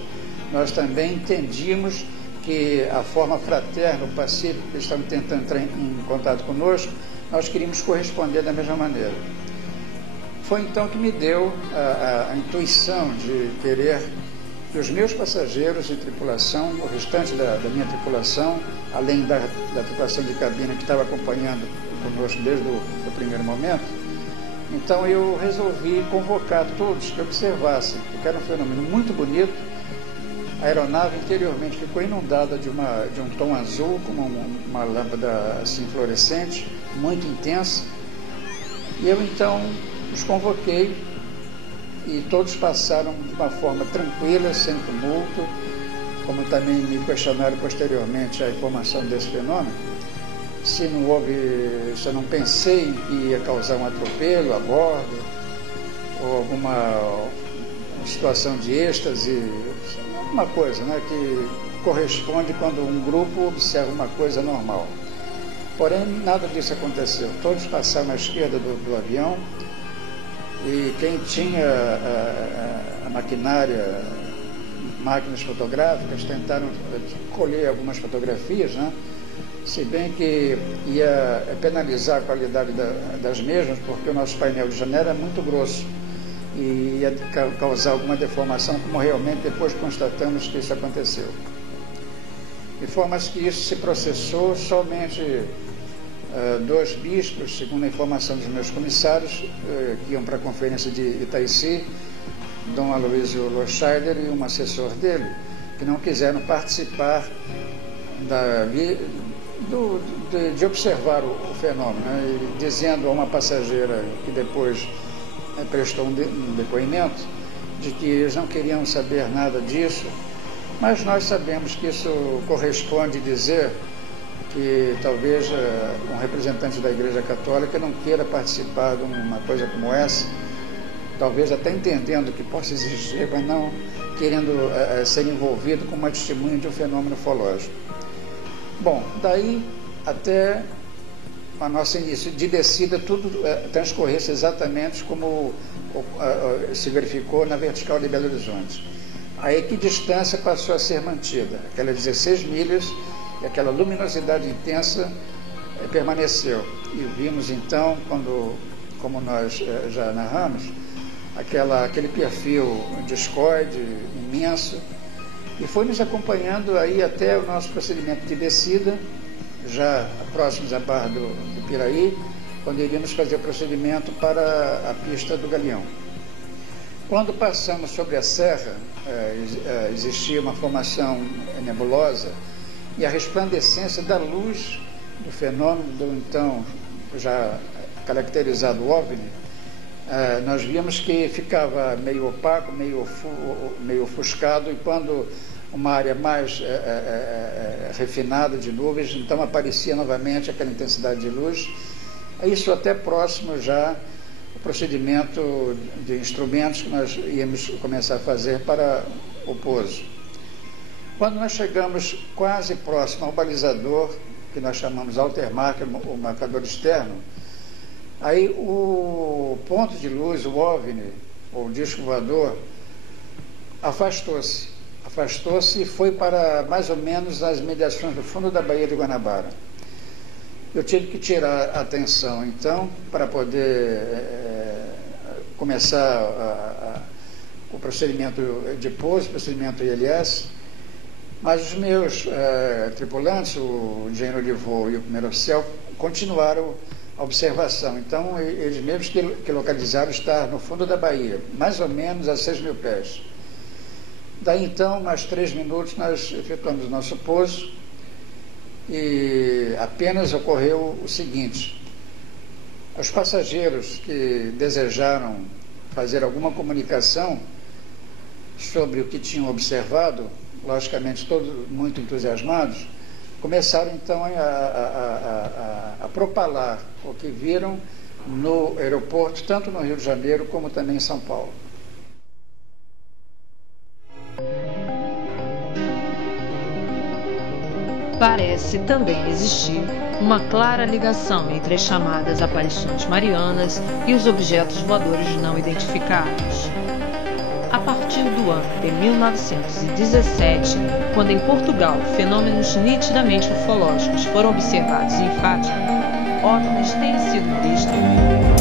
nós também entendíamos que a forma fraterna, pacífica, que eles estavam tentando entrar em contato conosco, nós queríamos corresponder da mesma maneira. Foi então que me deu a intuição de querer que os meus passageiros e tripulação, o restante da minha tripulação, além da tripulação de cabine que estava acompanhando conosco desde o primeiro momento, então eu resolvi convocar todos que observassem, porque era um fenômeno muito bonito. A aeronave interiormente ficou inundada de um tom azul, com uma lâmpada assim fluorescente, muito intensa. E eu então os convoquei, e todos passaram de uma forma tranquila, sem tumulto, como também me questionaram posteriormente a informação desse fenômeno, se eu não pensei que ia causar um atropelo a bordo, ou alguma situação de êxtase, uma coisa, né, que corresponde quando um grupo observa uma coisa normal. Porém, nada disso aconteceu. Todos passaram à esquerda do avião, e quem tinha a maquinária, máquinas fotográficas, tentaram colher algumas fotografias, né, se bem que ia penalizar a qualidade das mesmas, porque o nosso painel de janela é muito grosso e ia causar alguma deformação, como realmente depois constatamos que isso aconteceu. Informa-se que isso se processou somente 2 bispos, segundo a informação dos meus comissários, que iam para a conferência de Itaici, Dom Aloysio Loscheider e um assessor dele, que não quiseram participar de observar o fenômeno, né? E dizendo a uma passageira que depois prestou um depoimento de que eles não queriam saber nada disso, mas nós sabemos que isso corresponde dizer que talvez um representante da Igreja Católica não queira participar de uma coisa como essa, talvez até entendendo que possa existir, mas não querendo ser envolvido com uma testemunha de um fenômeno ufológico. Bom, daí até a nosso início de descida, tudo transcorresse exatamente como se verificou na vertical de Belo Horizonte. Aí que distância passou a ser mantida? Aquelas 16 milhas e aquela luminosidade intensa permaneceu. E vimos então, como nós já narramos, aquele perfil discoide imenso, e foi nos acompanhando aí até o nosso procedimento de descida, já próximos à Barra do Piraí, quando iríamos fazer o procedimento para a pista do Galeão. Quando passamos sobre a serra, existia uma formação nebulosa e a resplandecência da luz do fenômeno, do então já caracterizado OVNI, nós víamos que ficava meio opaco, meio ofuscado, e quando uma área mais refinada de nuvens, então aparecia novamente aquela intensidade de luz. Isso até próximo já o procedimento de instrumentos que nós íamos começar a fazer para o pouso. Quando nós chegamos quase próximo ao balizador, que nós chamamos altermarker, o marcador externo, aí o ponto de luz, o OVNI, ou disco voador, afastou-se e foi para mais ou menos as mediações do fundo da Baía de Guanabara. Eu tive que tirar a atenção, então, para poder começar o procedimento de pouso, o procedimento ILS, mas os meus tripulantes, o engenheiro de voo e o primeiro oficial, continuaram a observação. Então, eles mesmos que localizaram estar no fundo da Baía, mais ou menos a 6.000 pés. Daí, então, mais 3 minutos, nós efetuamos o nosso pouso e apenas ocorreu o seguinte: os passageiros que desejaram fazer alguma comunicação sobre o que tinham observado, logicamente todos muito entusiasmados, começaram então a propalar o que viram no aeroporto, tanto no Rio de Janeiro como também em São Paulo. Parece também existir uma clara ligação entre as chamadas aparições marianas e os objetos voadores não identificados. A partir do ano de 1917, quando em Portugal fenômenos nitidamente ufológicos foram observados em Fátima, OVNIs têm sido vistos.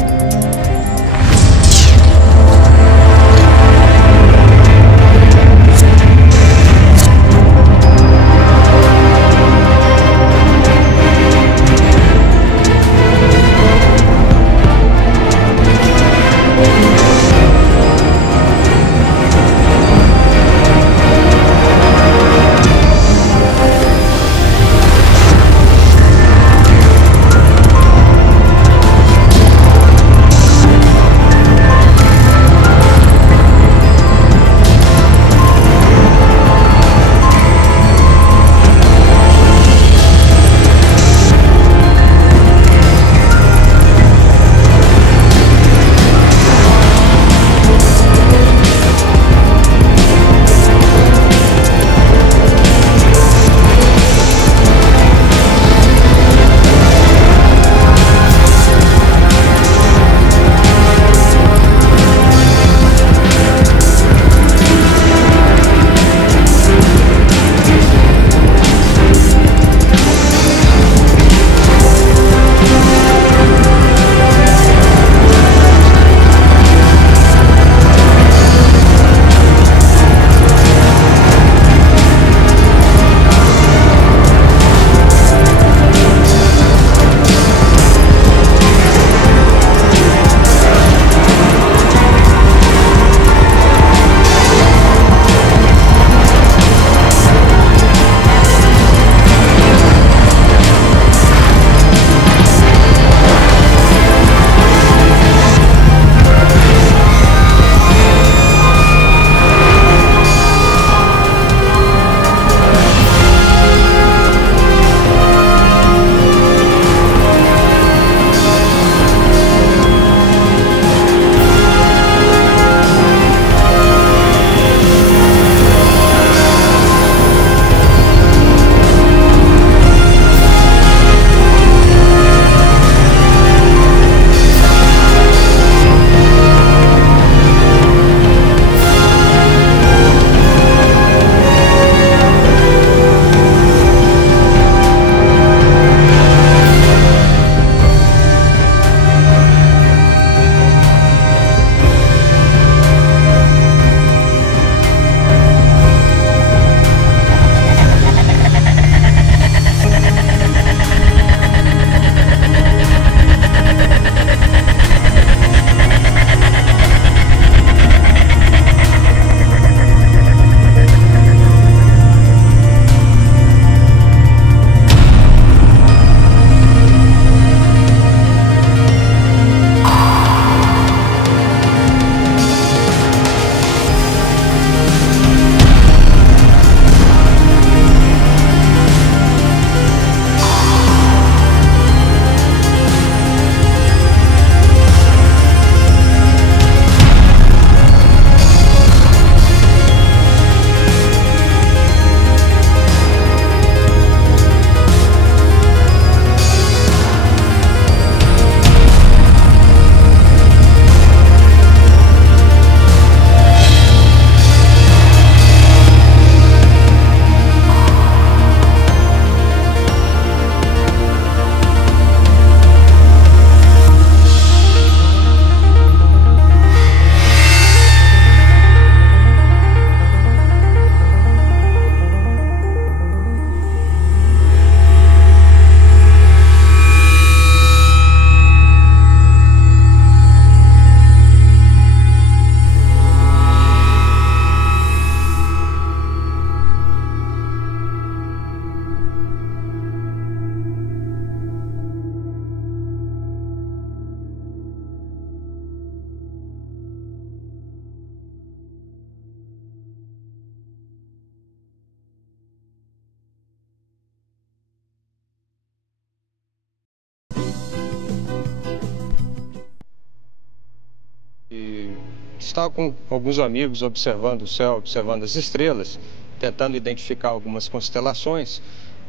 estava com alguns amigos observando o céu, observando as estrelas, tentando identificar algumas constelações,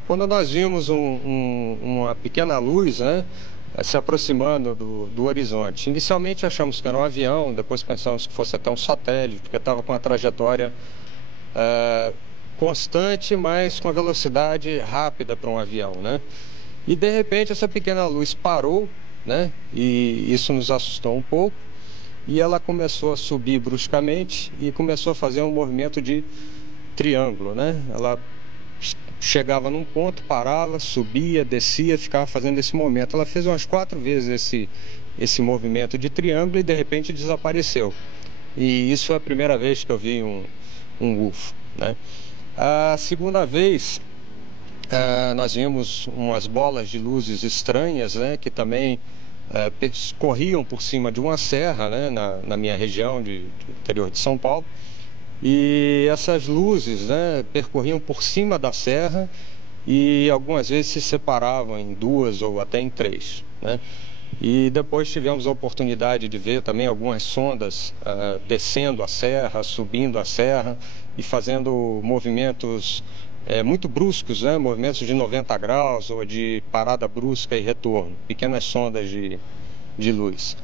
quando nós vimos uma pequena luz, né, se aproximando do horizonte. Inicialmente achamos que era um avião, depois pensamos que fosse até um satélite, porque estava com uma trajetória constante, mas com a velocidade rápida para um avião, né? E de repente essa pequena luz parou, né? E isso nos assustou um pouco. E ela começou a subir bruscamente e começou a fazer um movimento de triângulo, né? Ela chegava num ponto, parava, subia, descia, ficava fazendo esse movimento. Ela fez umas 4 vezes esse movimento de triângulo e de repente desapareceu. E isso é a primeira vez que eu vi um UFO, né? A segunda vez, nós vimos umas bolas de luzes estranhas, né, que também corriam por cima de uma serra, né, na minha região do interior de São Paulo. E essas luzes, né, percorriam por cima da serra e algumas vezes se separavam em 2 ou até em 3, né? E depois tivemos a oportunidade de ver também algumas sondas descendo a serra, subindo a serra e fazendo movimentos muito bruscos, né? Movimentos de 90 graus ou de parada brusca e retorno, pequenas sondas de luz.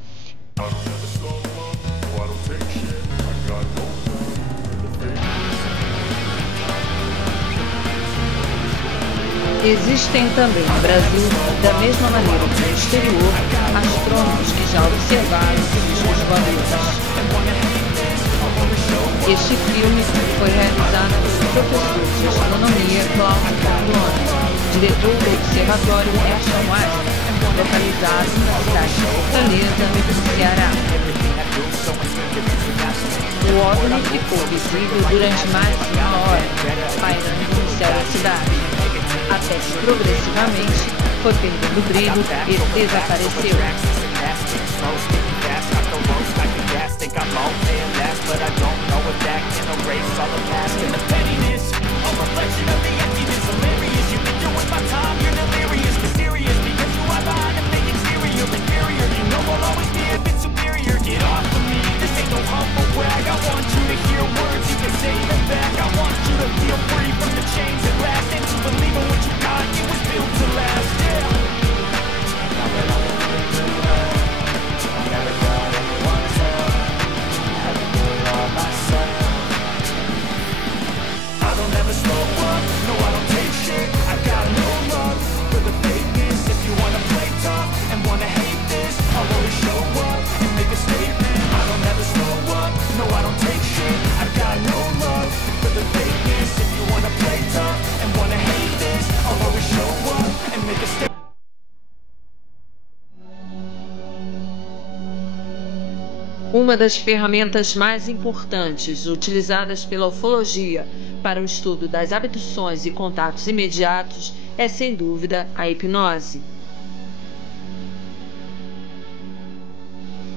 Existem também no Brasil, da mesma maneira que no exterior, astrônomos que já observaram discos voadores. Este filme foi realizado pelo professor de astronomia Cláudio Cardone, diretor do Observatório Herschel Wasser, localizado na cidade de Fortaleza, no Ceará. O OVNI ficou visível durante mais de 1 hora, pairando no céu da cidade, até que progressivamente foi perdendo brilho e desapareceu. Uma das ferramentas mais importantes utilizadas pela ufologia para o estudo das abduções e contatos imediatos é, sem dúvida, a hipnose.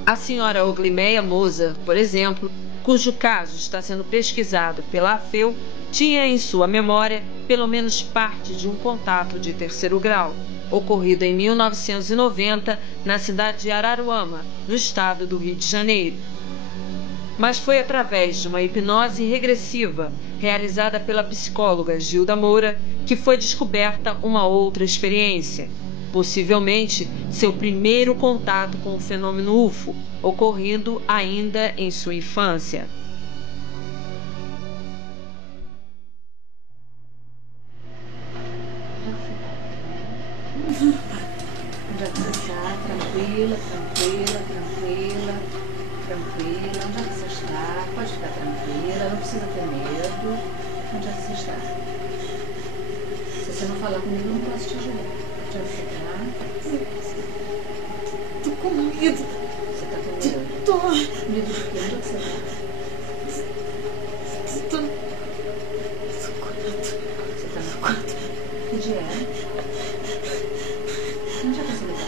A senhora Oglimeia Moser, por exemplo, cujo caso está sendo pesquisado pela AFEU, tinha em sua memória pelo menos parte de um contato de 3º grau, ocorrido em 1990 na cidade de Araruama, no estado do Rio de Janeiro. Mas foi através de uma hipnose regressiva, realizada pela psicóloga Gilda Moura, que foi descoberta uma outra experiência, possivelmente seu primeiro contato com o fenômeno UFO, ocorrido ainda em sua infância. Onde é que você está? Tranquila, tranquila, tranquila, tranquila. Onde é que você está? Pode ficar tranquila, não precisa ter medo. Onde é que você está? Se você não falar comigo, eu não posso te ajudar. Onde é que você está? Tô com medo. Você está com medo? Tô. Medo de quê? Onde é que você está? Tô no quarto. Você está no quarto? Que dia é? Onde é que você está?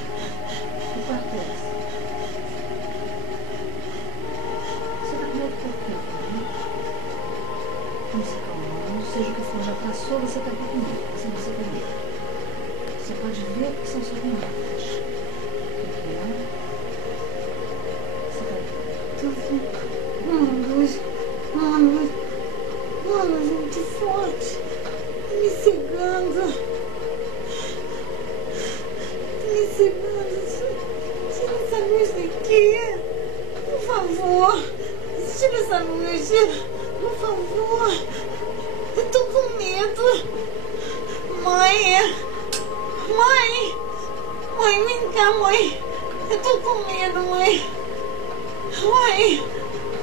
Que quarto é esse? Você está com medo por quê? Vamos se calmar, seja o que for, já passou, você está com medo. Você não se tem medo. Você pode ver que são suas imagens. O que é? Você está... Tô vendo. aqui. Por favor. Tira essa luz. Por favor. Eu tô com medo. Mãe. Mãe. Mãe, vem cá, mãe. Eu tô com medo, mãe. Mãe.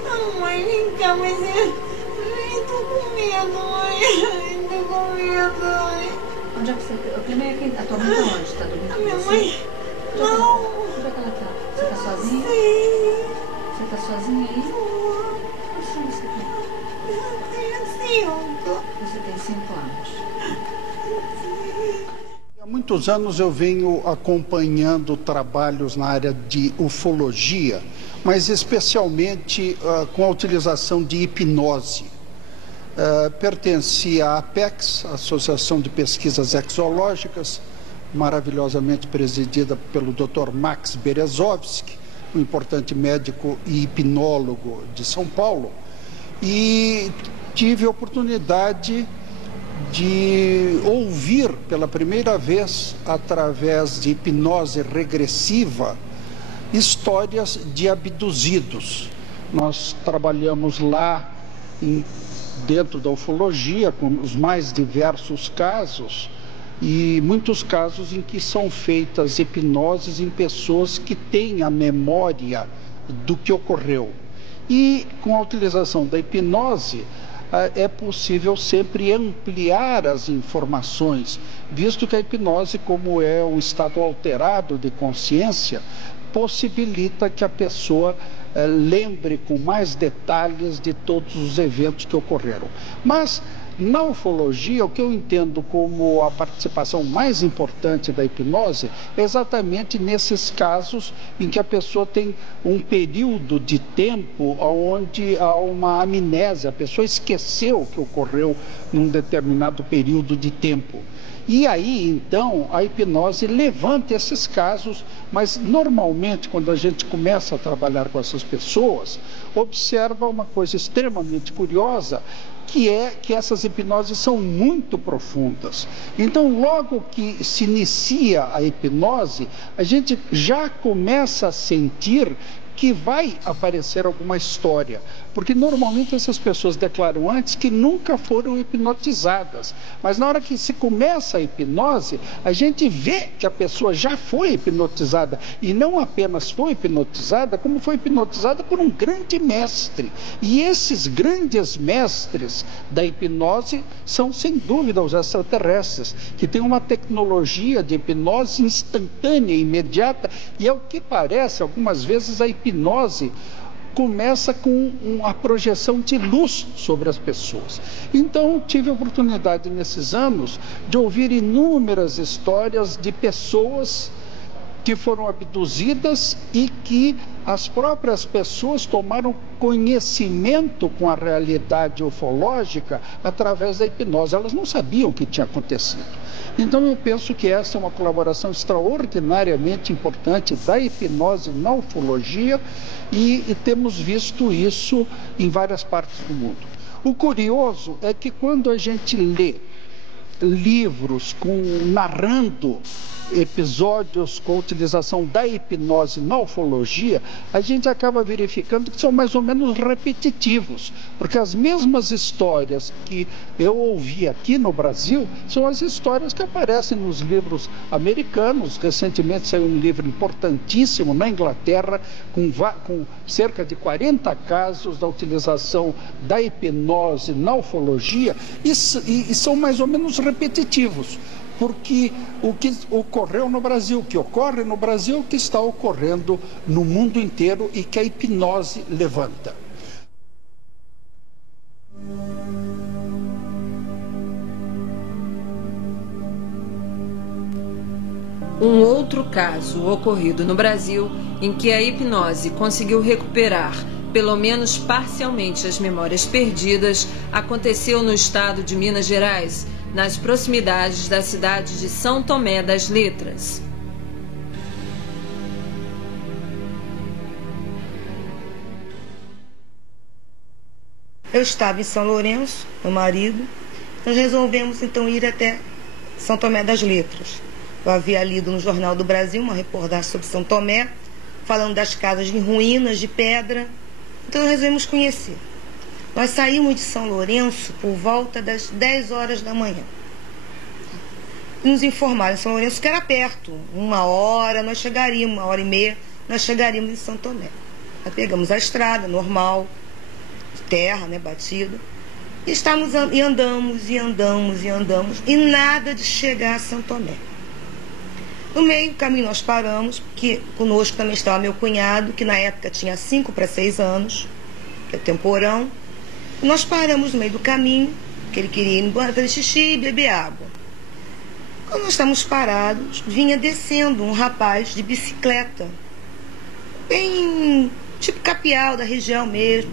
Ah, mãe, vem cá, mãe. Eu tô com medo, mãe. Eu tô com medo, mãe. Onde é que você... Primeiro, a tua mãe tá onde? Tá dormindo com Minha você? mãe... Não. Onde é que ela tá? Você tá sozinha? Sim. Você tá sozinha aí? Quantos anos você tem? Eu tenho 5. Você tem 5 anos. Há muitos anos eu venho acompanhando trabalhos na área de ufologia, mas especialmente com a utilização de hipnose. Pertencia à APEX, Associação de Pesquisas Exológicas, maravilhosamente presidida pelo Dr. Max Berezovsky, um importante médico e hipnólogo de São Paulo, e tive a oportunidade de ouvir pela primeira vez, através de hipnose regressiva, histórias de abduzidos. Nós trabalhamos lá dentro da ufologia com os mais diversos casos, e muitos casos em que são feitas hipnoses em pessoas que têm a memória do que ocorreu. E com a utilização da hipnose é possível sempre ampliar as informações, visto que a hipnose, como é um estado alterado de consciência, possibilita que a pessoa lembre com mais detalhes de todos os eventos que ocorreram. Mas na ufologia, o que eu entendo como a participação mais importante da hipnose é exatamente nesses casos em que a pessoa tem um período de tempo onde há uma amnésia, a pessoa esqueceu o que ocorreu num determinado período de tempo. E aí, então, a hipnose levanta esses casos, mas normalmente, quando a gente começa a trabalhar com essas pessoas, observa uma coisa extremamente curiosa, que é que essas hipnoses são muito profundas. Então, logo que se inicia a hipnose, a gente já começa a sentir que vai aparecer alguma história, porque normalmente essas pessoas declaram antes que nunca foram hipnotizadas, mas na hora que se começa a hipnose, a gente vê que a pessoa já foi hipnotizada, e não apenas foi hipnotizada, como foi hipnotizada por um grande mestre. E esses grandes mestres da hipnose são, sem dúvida, os extraterrestres, que têm uma tecnologia de hipnose instantânea e imediata, e ao que parece, algumas vezes a hipnose começa com a projeção de luz sobre as pessoas. Então, tive a oportunidade nesses anos de ouvir inúmeras histórias de pessoas que foram abduzidas e que as próprias pessoas tomaram conhecimento com a realidade ufológica através da hipnose. Elas não sabiam o que tinha acontecido. Então eu penso que essa é uma colaboração extraordinariamente importante da hipnose na ufologia e temos visto isso em várias partes do mundo. O curioso é que quando a gente lê livros narrando episódios com a utilização da hipnose na ufologia, a gente acaba verificando que são mais ou menos repetitivos, porque as mesmas histórias que eu ouvi aqui no Brasil são as histórias que aparecem nos livros americanos. Recentemente saiu um livro importantíssimo na Inglaterra com cerca de 40 casos da utilização da hipnose na ufologia e são mais ou menos repetitivos, porque o que ocorreu no Brasil, o que ocorre no Brasil, o que está ocorrendo no mundo inteiro e que a hipnose levanta. Um outro caso ocorrido no Brasil, em que a hipnose conseguiu recuperar, pelo menos parcialmente, as memórias perdidas, aconteceu no estado de Minas Gerais, nas proximidades da cidade de São Tomé das Letras. Eu estava em São Lourenço, meu marido. Nós resolvemos então ir até São Tomé das Letras. Eu havia lido no Jornal do Brasil uma reportagem sobre São Tomé falando das casas em ruínas, de pedra. Então nós resolvemos conhecer. Nós saímos de São Lourenço por volta das 10 horas da manhã. Nos informaram em São Lourenço que era perto. 1 hora nós chegaríamos, 1h30 nós chegaríamos em São Tomé. Nós pegamos a estrada normal, terra, né, batida. E andamos, e nada de chegar a São Tomé. No meio do caminho nós paramos, porque conosco também estava meu cunhado, que na época tinha 5 para 6 anos, que é temporão. E nós paramos no meio do caminho, que ele queria ir embora, fazer xixi e beber água. Quando nós estávamos parados, vinha descendo um rapaz de bicicleta, bem tipo capial da região mesmo.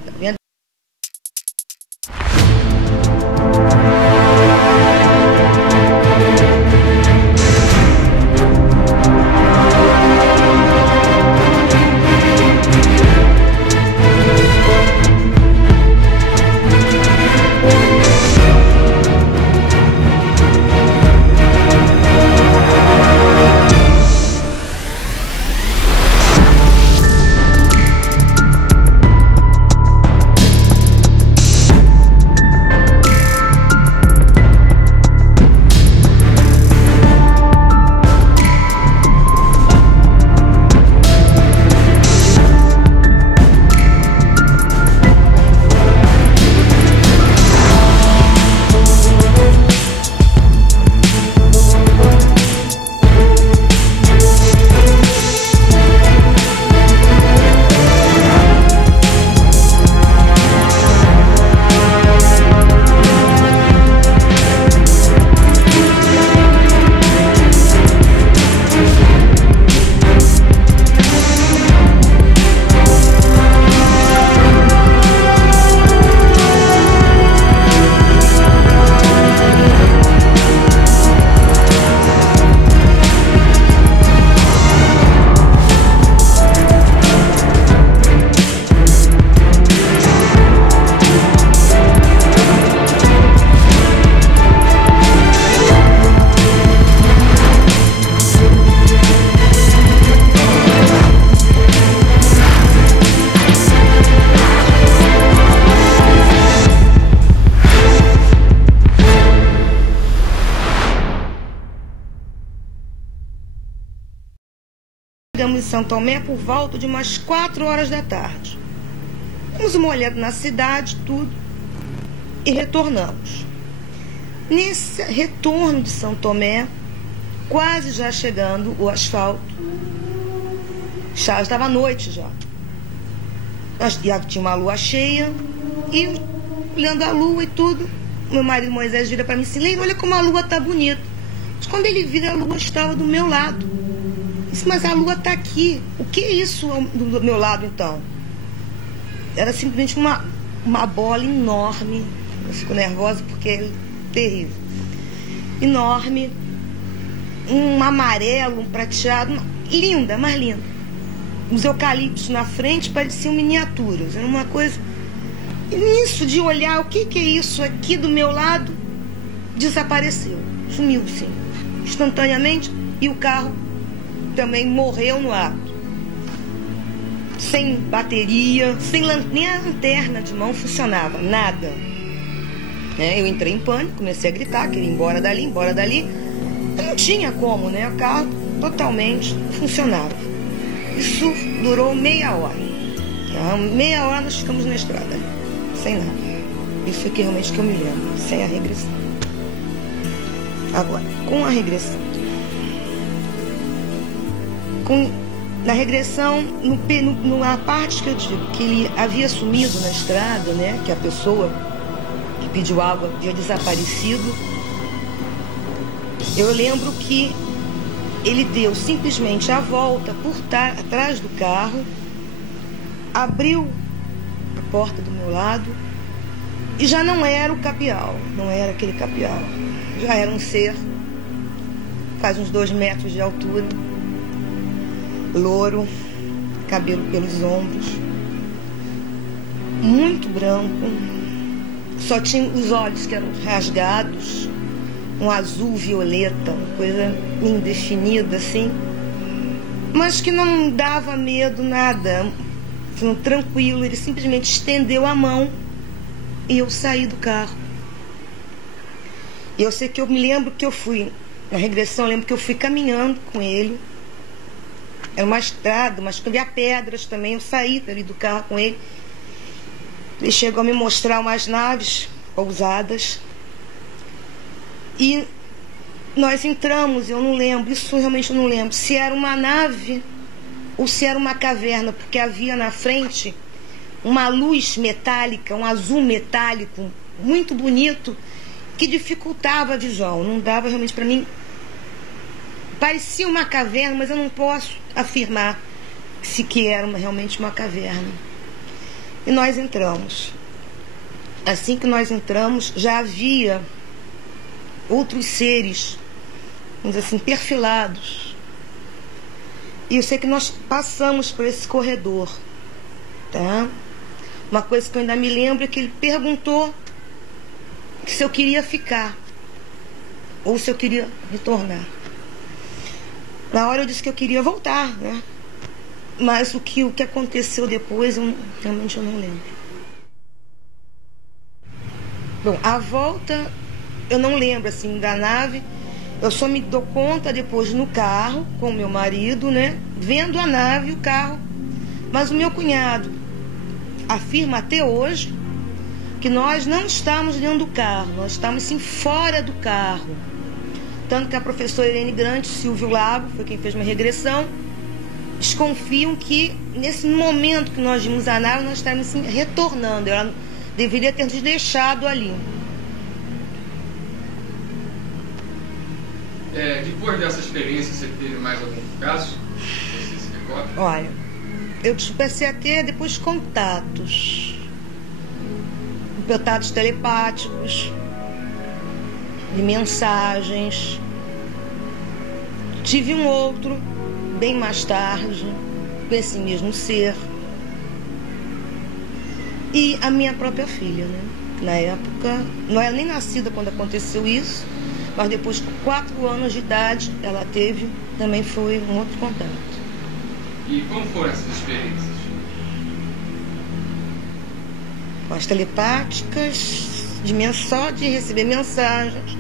Chegamos em São Tomé por volta de umas 4 horas da tarde. Demos uma olhada na cidade, tudo, e retornamos. Nesse retorno de São Tomé, quase já chegando o asfalto, já estava à noite já. Já tinha uma lua cheia, e olhando a lua e tudo, meu marido Moisés vira para mim assim: Leila, olha como a lua está bonita. Mas quando ele vira, a lua estava do meu lado. Disse, mas a lua está aqui. O que é isso do meu lado, então? Era simplesmente uma bola enorme. Eu fico nervosa porque é terrível. Enorme. Um amarelo, um prateado. Linda, mais linda. Os eucaliptos na frente pareciam miniaturas. Era uma coisa... E nisso de olhar, o que é isso aqui do meu lado? Desapareceu. Sumiu, sim. Instantaneamente. E o carro também morreu no ato. Sem bateria, nem a lanterna de mão funcionava, nada. Eu entrei em pânico, comecei a gritar, queria ir embora dali, embora dali. Eu não tinha como, né? O carro totalmente funcionava. Isso durou meia hora. Meia hora nós ficamos na estrada ali, sem nada. Isso aqui realmente que eu me lembro, sem a regressão. Agora, com a regressão. Na regressão, na parte que eu digo que ele havia sumido na estrada, né, que a pessoa que pediu água havia desaparecido, eu lembro que ele deu simplesmente a volta por atrás do carro, abriu a porta do meu lado e já não era o capial, não era aquele capial, já era um ser quase uns 2 metros de altura, louro, cabelo pelos ombros, muito branco, só tinha os olhos que eram rasgados, um azul violeta, uma coisa indefinida assim, mas que não dava medo, nada, tranquilo. Ele simplesmente estendeu a mão e eu saí do carro. E eu sei que eu me lembro que eu fui, na regressão, eu lembro que eu fui caminhando com ele. Era uma estrada, mas que havia pedras também. Eu saí dali do carro com ele. Ele chegou a me mostrar umas naves pousadas. E nós entramos, eu não lembro, isso realmente eu não lembro, se era uma nave ou se era uma caverna, porque havia na frente uma luz metálica, um azul metálico, muito bonito, que dificultava a visão. Não dava realmente para mim. Parecia uma caverna, mas eu não posso afirmar se que era realmente uma caverna. E nós entramos. Assim que nós entramos, já havia outros seres, vamos dizer assim, perfilados. E eu sei que nós passamos por esse corredor, tá? Uma coisa que eu ainda me lembro é que ele perguntou se eu queria ficar ou se eu queria retornar. Na hora eu disse que eu queria voltar, né? Mas o que aconteceu depois, realmente eu não lembro. Bom, a volta, eu não lembro, assim, da nave. Eu só me dou conta depois no carro, com o meu marido, né? Vendo a nave e o carro. Mas o meu cunhado afirma até hoje que nós não estávamos dentro do carro, nós estávamos, sim, fora do carro. Tanto que a professora Irene Grande, Silvio Lago, foi quem fez uma regressão, desconfiam que nesse momento que nós vimos a nave, nós estávamos, assim, retornando. Ela deveria ter nos deixado ali. Depois dessa experiência, você teve mais algum caso? Você se recorda? Olha, eu comecei a ter depois contatos telepáticos, de mensagens. Tive um outro, bem mais tarde, com esse mesmo ser. E a minha própria filha, né? Na época, não era nem nascida quando aconteceu isso, mas depois, com 4 anos de idade, ela teve, também foi um outro contato. E como foram essas experiências? Com as telepáticas, só de receber mensagens,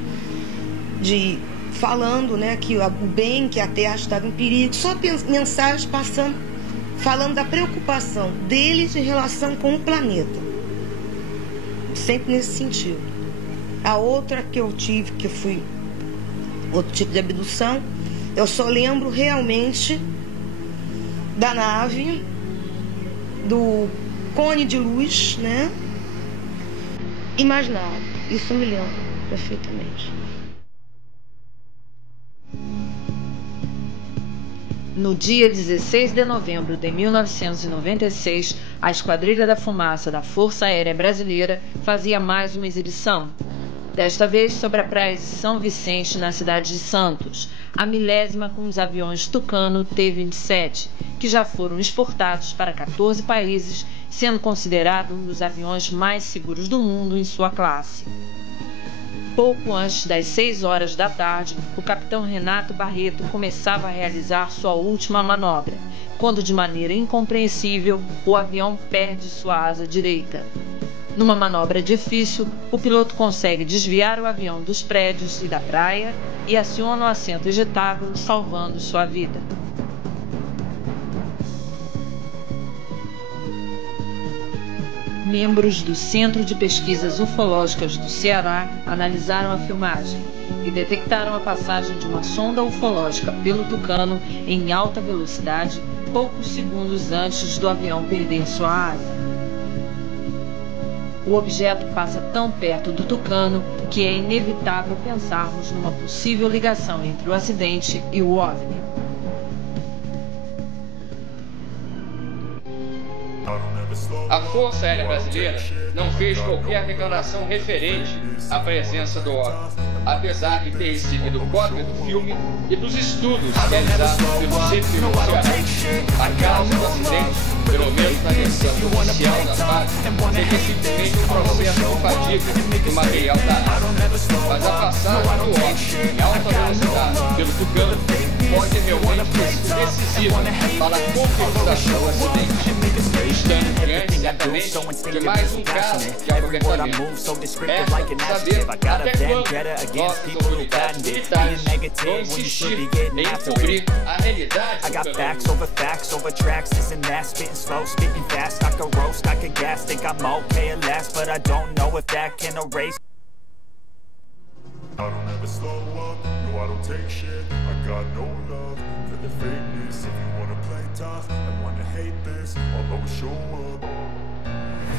de falando, né, que o bem, que a Terra estava em perigo, só mensagens passando, falando da preocupação deles em relação com o planeta. Sempre nesse sentido. A outra que eu tive, que foi outro tipo de abdução, eu só lembro realmente da nave, do cone de luz, né? E mais nada. Isso eu me lembro perfeitamente. No dia 16 de novembro de 1996, a Esquadrilha da Fumaça da Força Aérea Brasileira fazia mais uma exibição. Desta vez sobre a praia de São Vicente, na cidade de Santos. A 1000ª com os aviões Tucano T-27, que já foram exportados para 14 países, sendo considerado um dos aviões mais seguros do mundo em sua classe. Pouco antes das 6 horas da tarde, o capitão Renato Barreto começava a realizar sua última manobra, quando, de maneira incompreensível, o avião perde sua asa direita. Numa manobra difícil, o piloto consegue desviar o avião dos prédios e da praia e aciona o assento ejetável, salvando sua vida. Membros do Centro de Pesquisas Ufológicas do Ceará analisaram a filmagem e detectaram a passagem de uma sonda ufológica pelo Tucano em alta velocidade poucos segundos antes do avião perder sua asa. O objeto passa tão perto do Tucano que é inevitável pensarmos numa possível ligação entre o acidente e o OVNI. A Força Aérea Brasileira não fez qualquer declaração referente à presença do OVNI, apesar de ter recebido cópia do filme e dos estudos realizados pelo CPU Ceará. A causa do acidente, pelo menos na versão processo oficial da PAC seria simplesmente um processo com fadiga do material da área. Mas a passagem do óleo em alta velocidade pelo Tucano pode realmente ter sido decisiva para a concretização do acidente, estando diante certamente de mais um caso de aproveitamento. Resta saber até quando nossas autoridades militares vão insistir em encobrir a realidade do facts over tracks, this and that, spitting slow, spitting fast. I could roast, I could gas, think I'm okay at last, but I don't know if that can erase. I don't ever slow up, no I don't take shit. I got no love for the fakeness. If you wanna play tough and wanna hate this, I'll always show up.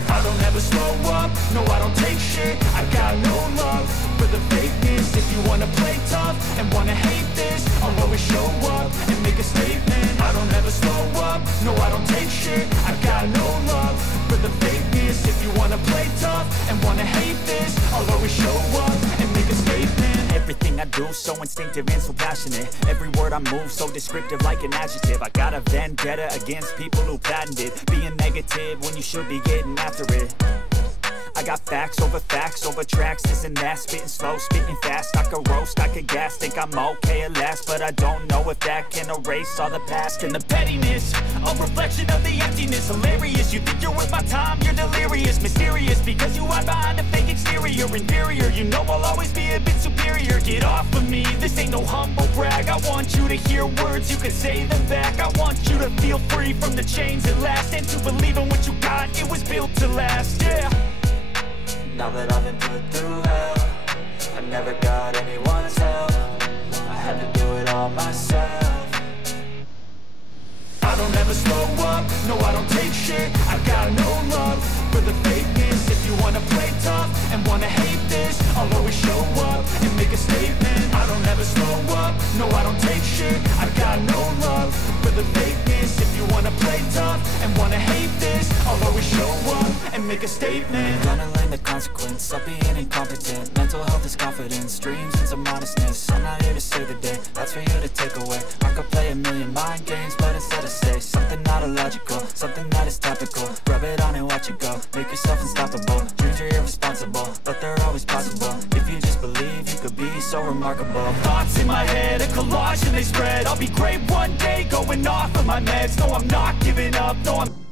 I don't ever slow up, no I don't take shit. I got no love for the fakeness. If you wanna play tough and wanna hate this, I'll always show up and make a statement. I don't ever slow up, no I don't take shit. I got no love for the fakeness. If you wanna play tough and wanna hate this, I'll always show up and make a statement. Everything I do so instinctive and so passionate. Every word I move so descriptive like an adjective. I got a vendetta against people who patented being negative when you should be getting after it. I got facts over tracks, this and that, spitting slow, spitting fast. I could roast, I could gas, think I'm okay at last, but I don't know if that can erase all the past. And the pettiness, a reflection of the emptiness. Hilarious, you think you're worth my time, you're delirious. Mysterious, because you hide behind a fake exterior. Inferior, you know I'll always be a bit superior. Get off of me, this ain't no humble brag. I want you to hear words, you can say them back. I want you to feel free from the chains at last, and to believe in what you got, it was built to last, yeah. Now that I've been put through hell, I never got anyone's help. I had to do it all myself. I don't ever slow up, no I don't take shit. I got no love for the fakeness. If you wanna play tough and wanna hate this, I'll always show up and make a statement. I don't ever slow up, no I don't take shit. I got no love for the fakeness. If you wanna play tough and wanna hate this, I'll always show up and make a statement. Gonna learn the consequence of being incompetent. Mental health is confidence, dreams and some honestness. I'm not here to save the day, that's for you to take away. I could play a million mind games, but instead I say something not illogical, something that is topical. Rub it on and watch it go, make yourself unstoppable. Dreams are irresponsible, but they're always possible. If you just believe, you could be so remarkable. Thoughts in my head, a collage and they spread. I'll be great one day, going off of my meds. No, I'm not giving up, no, I'm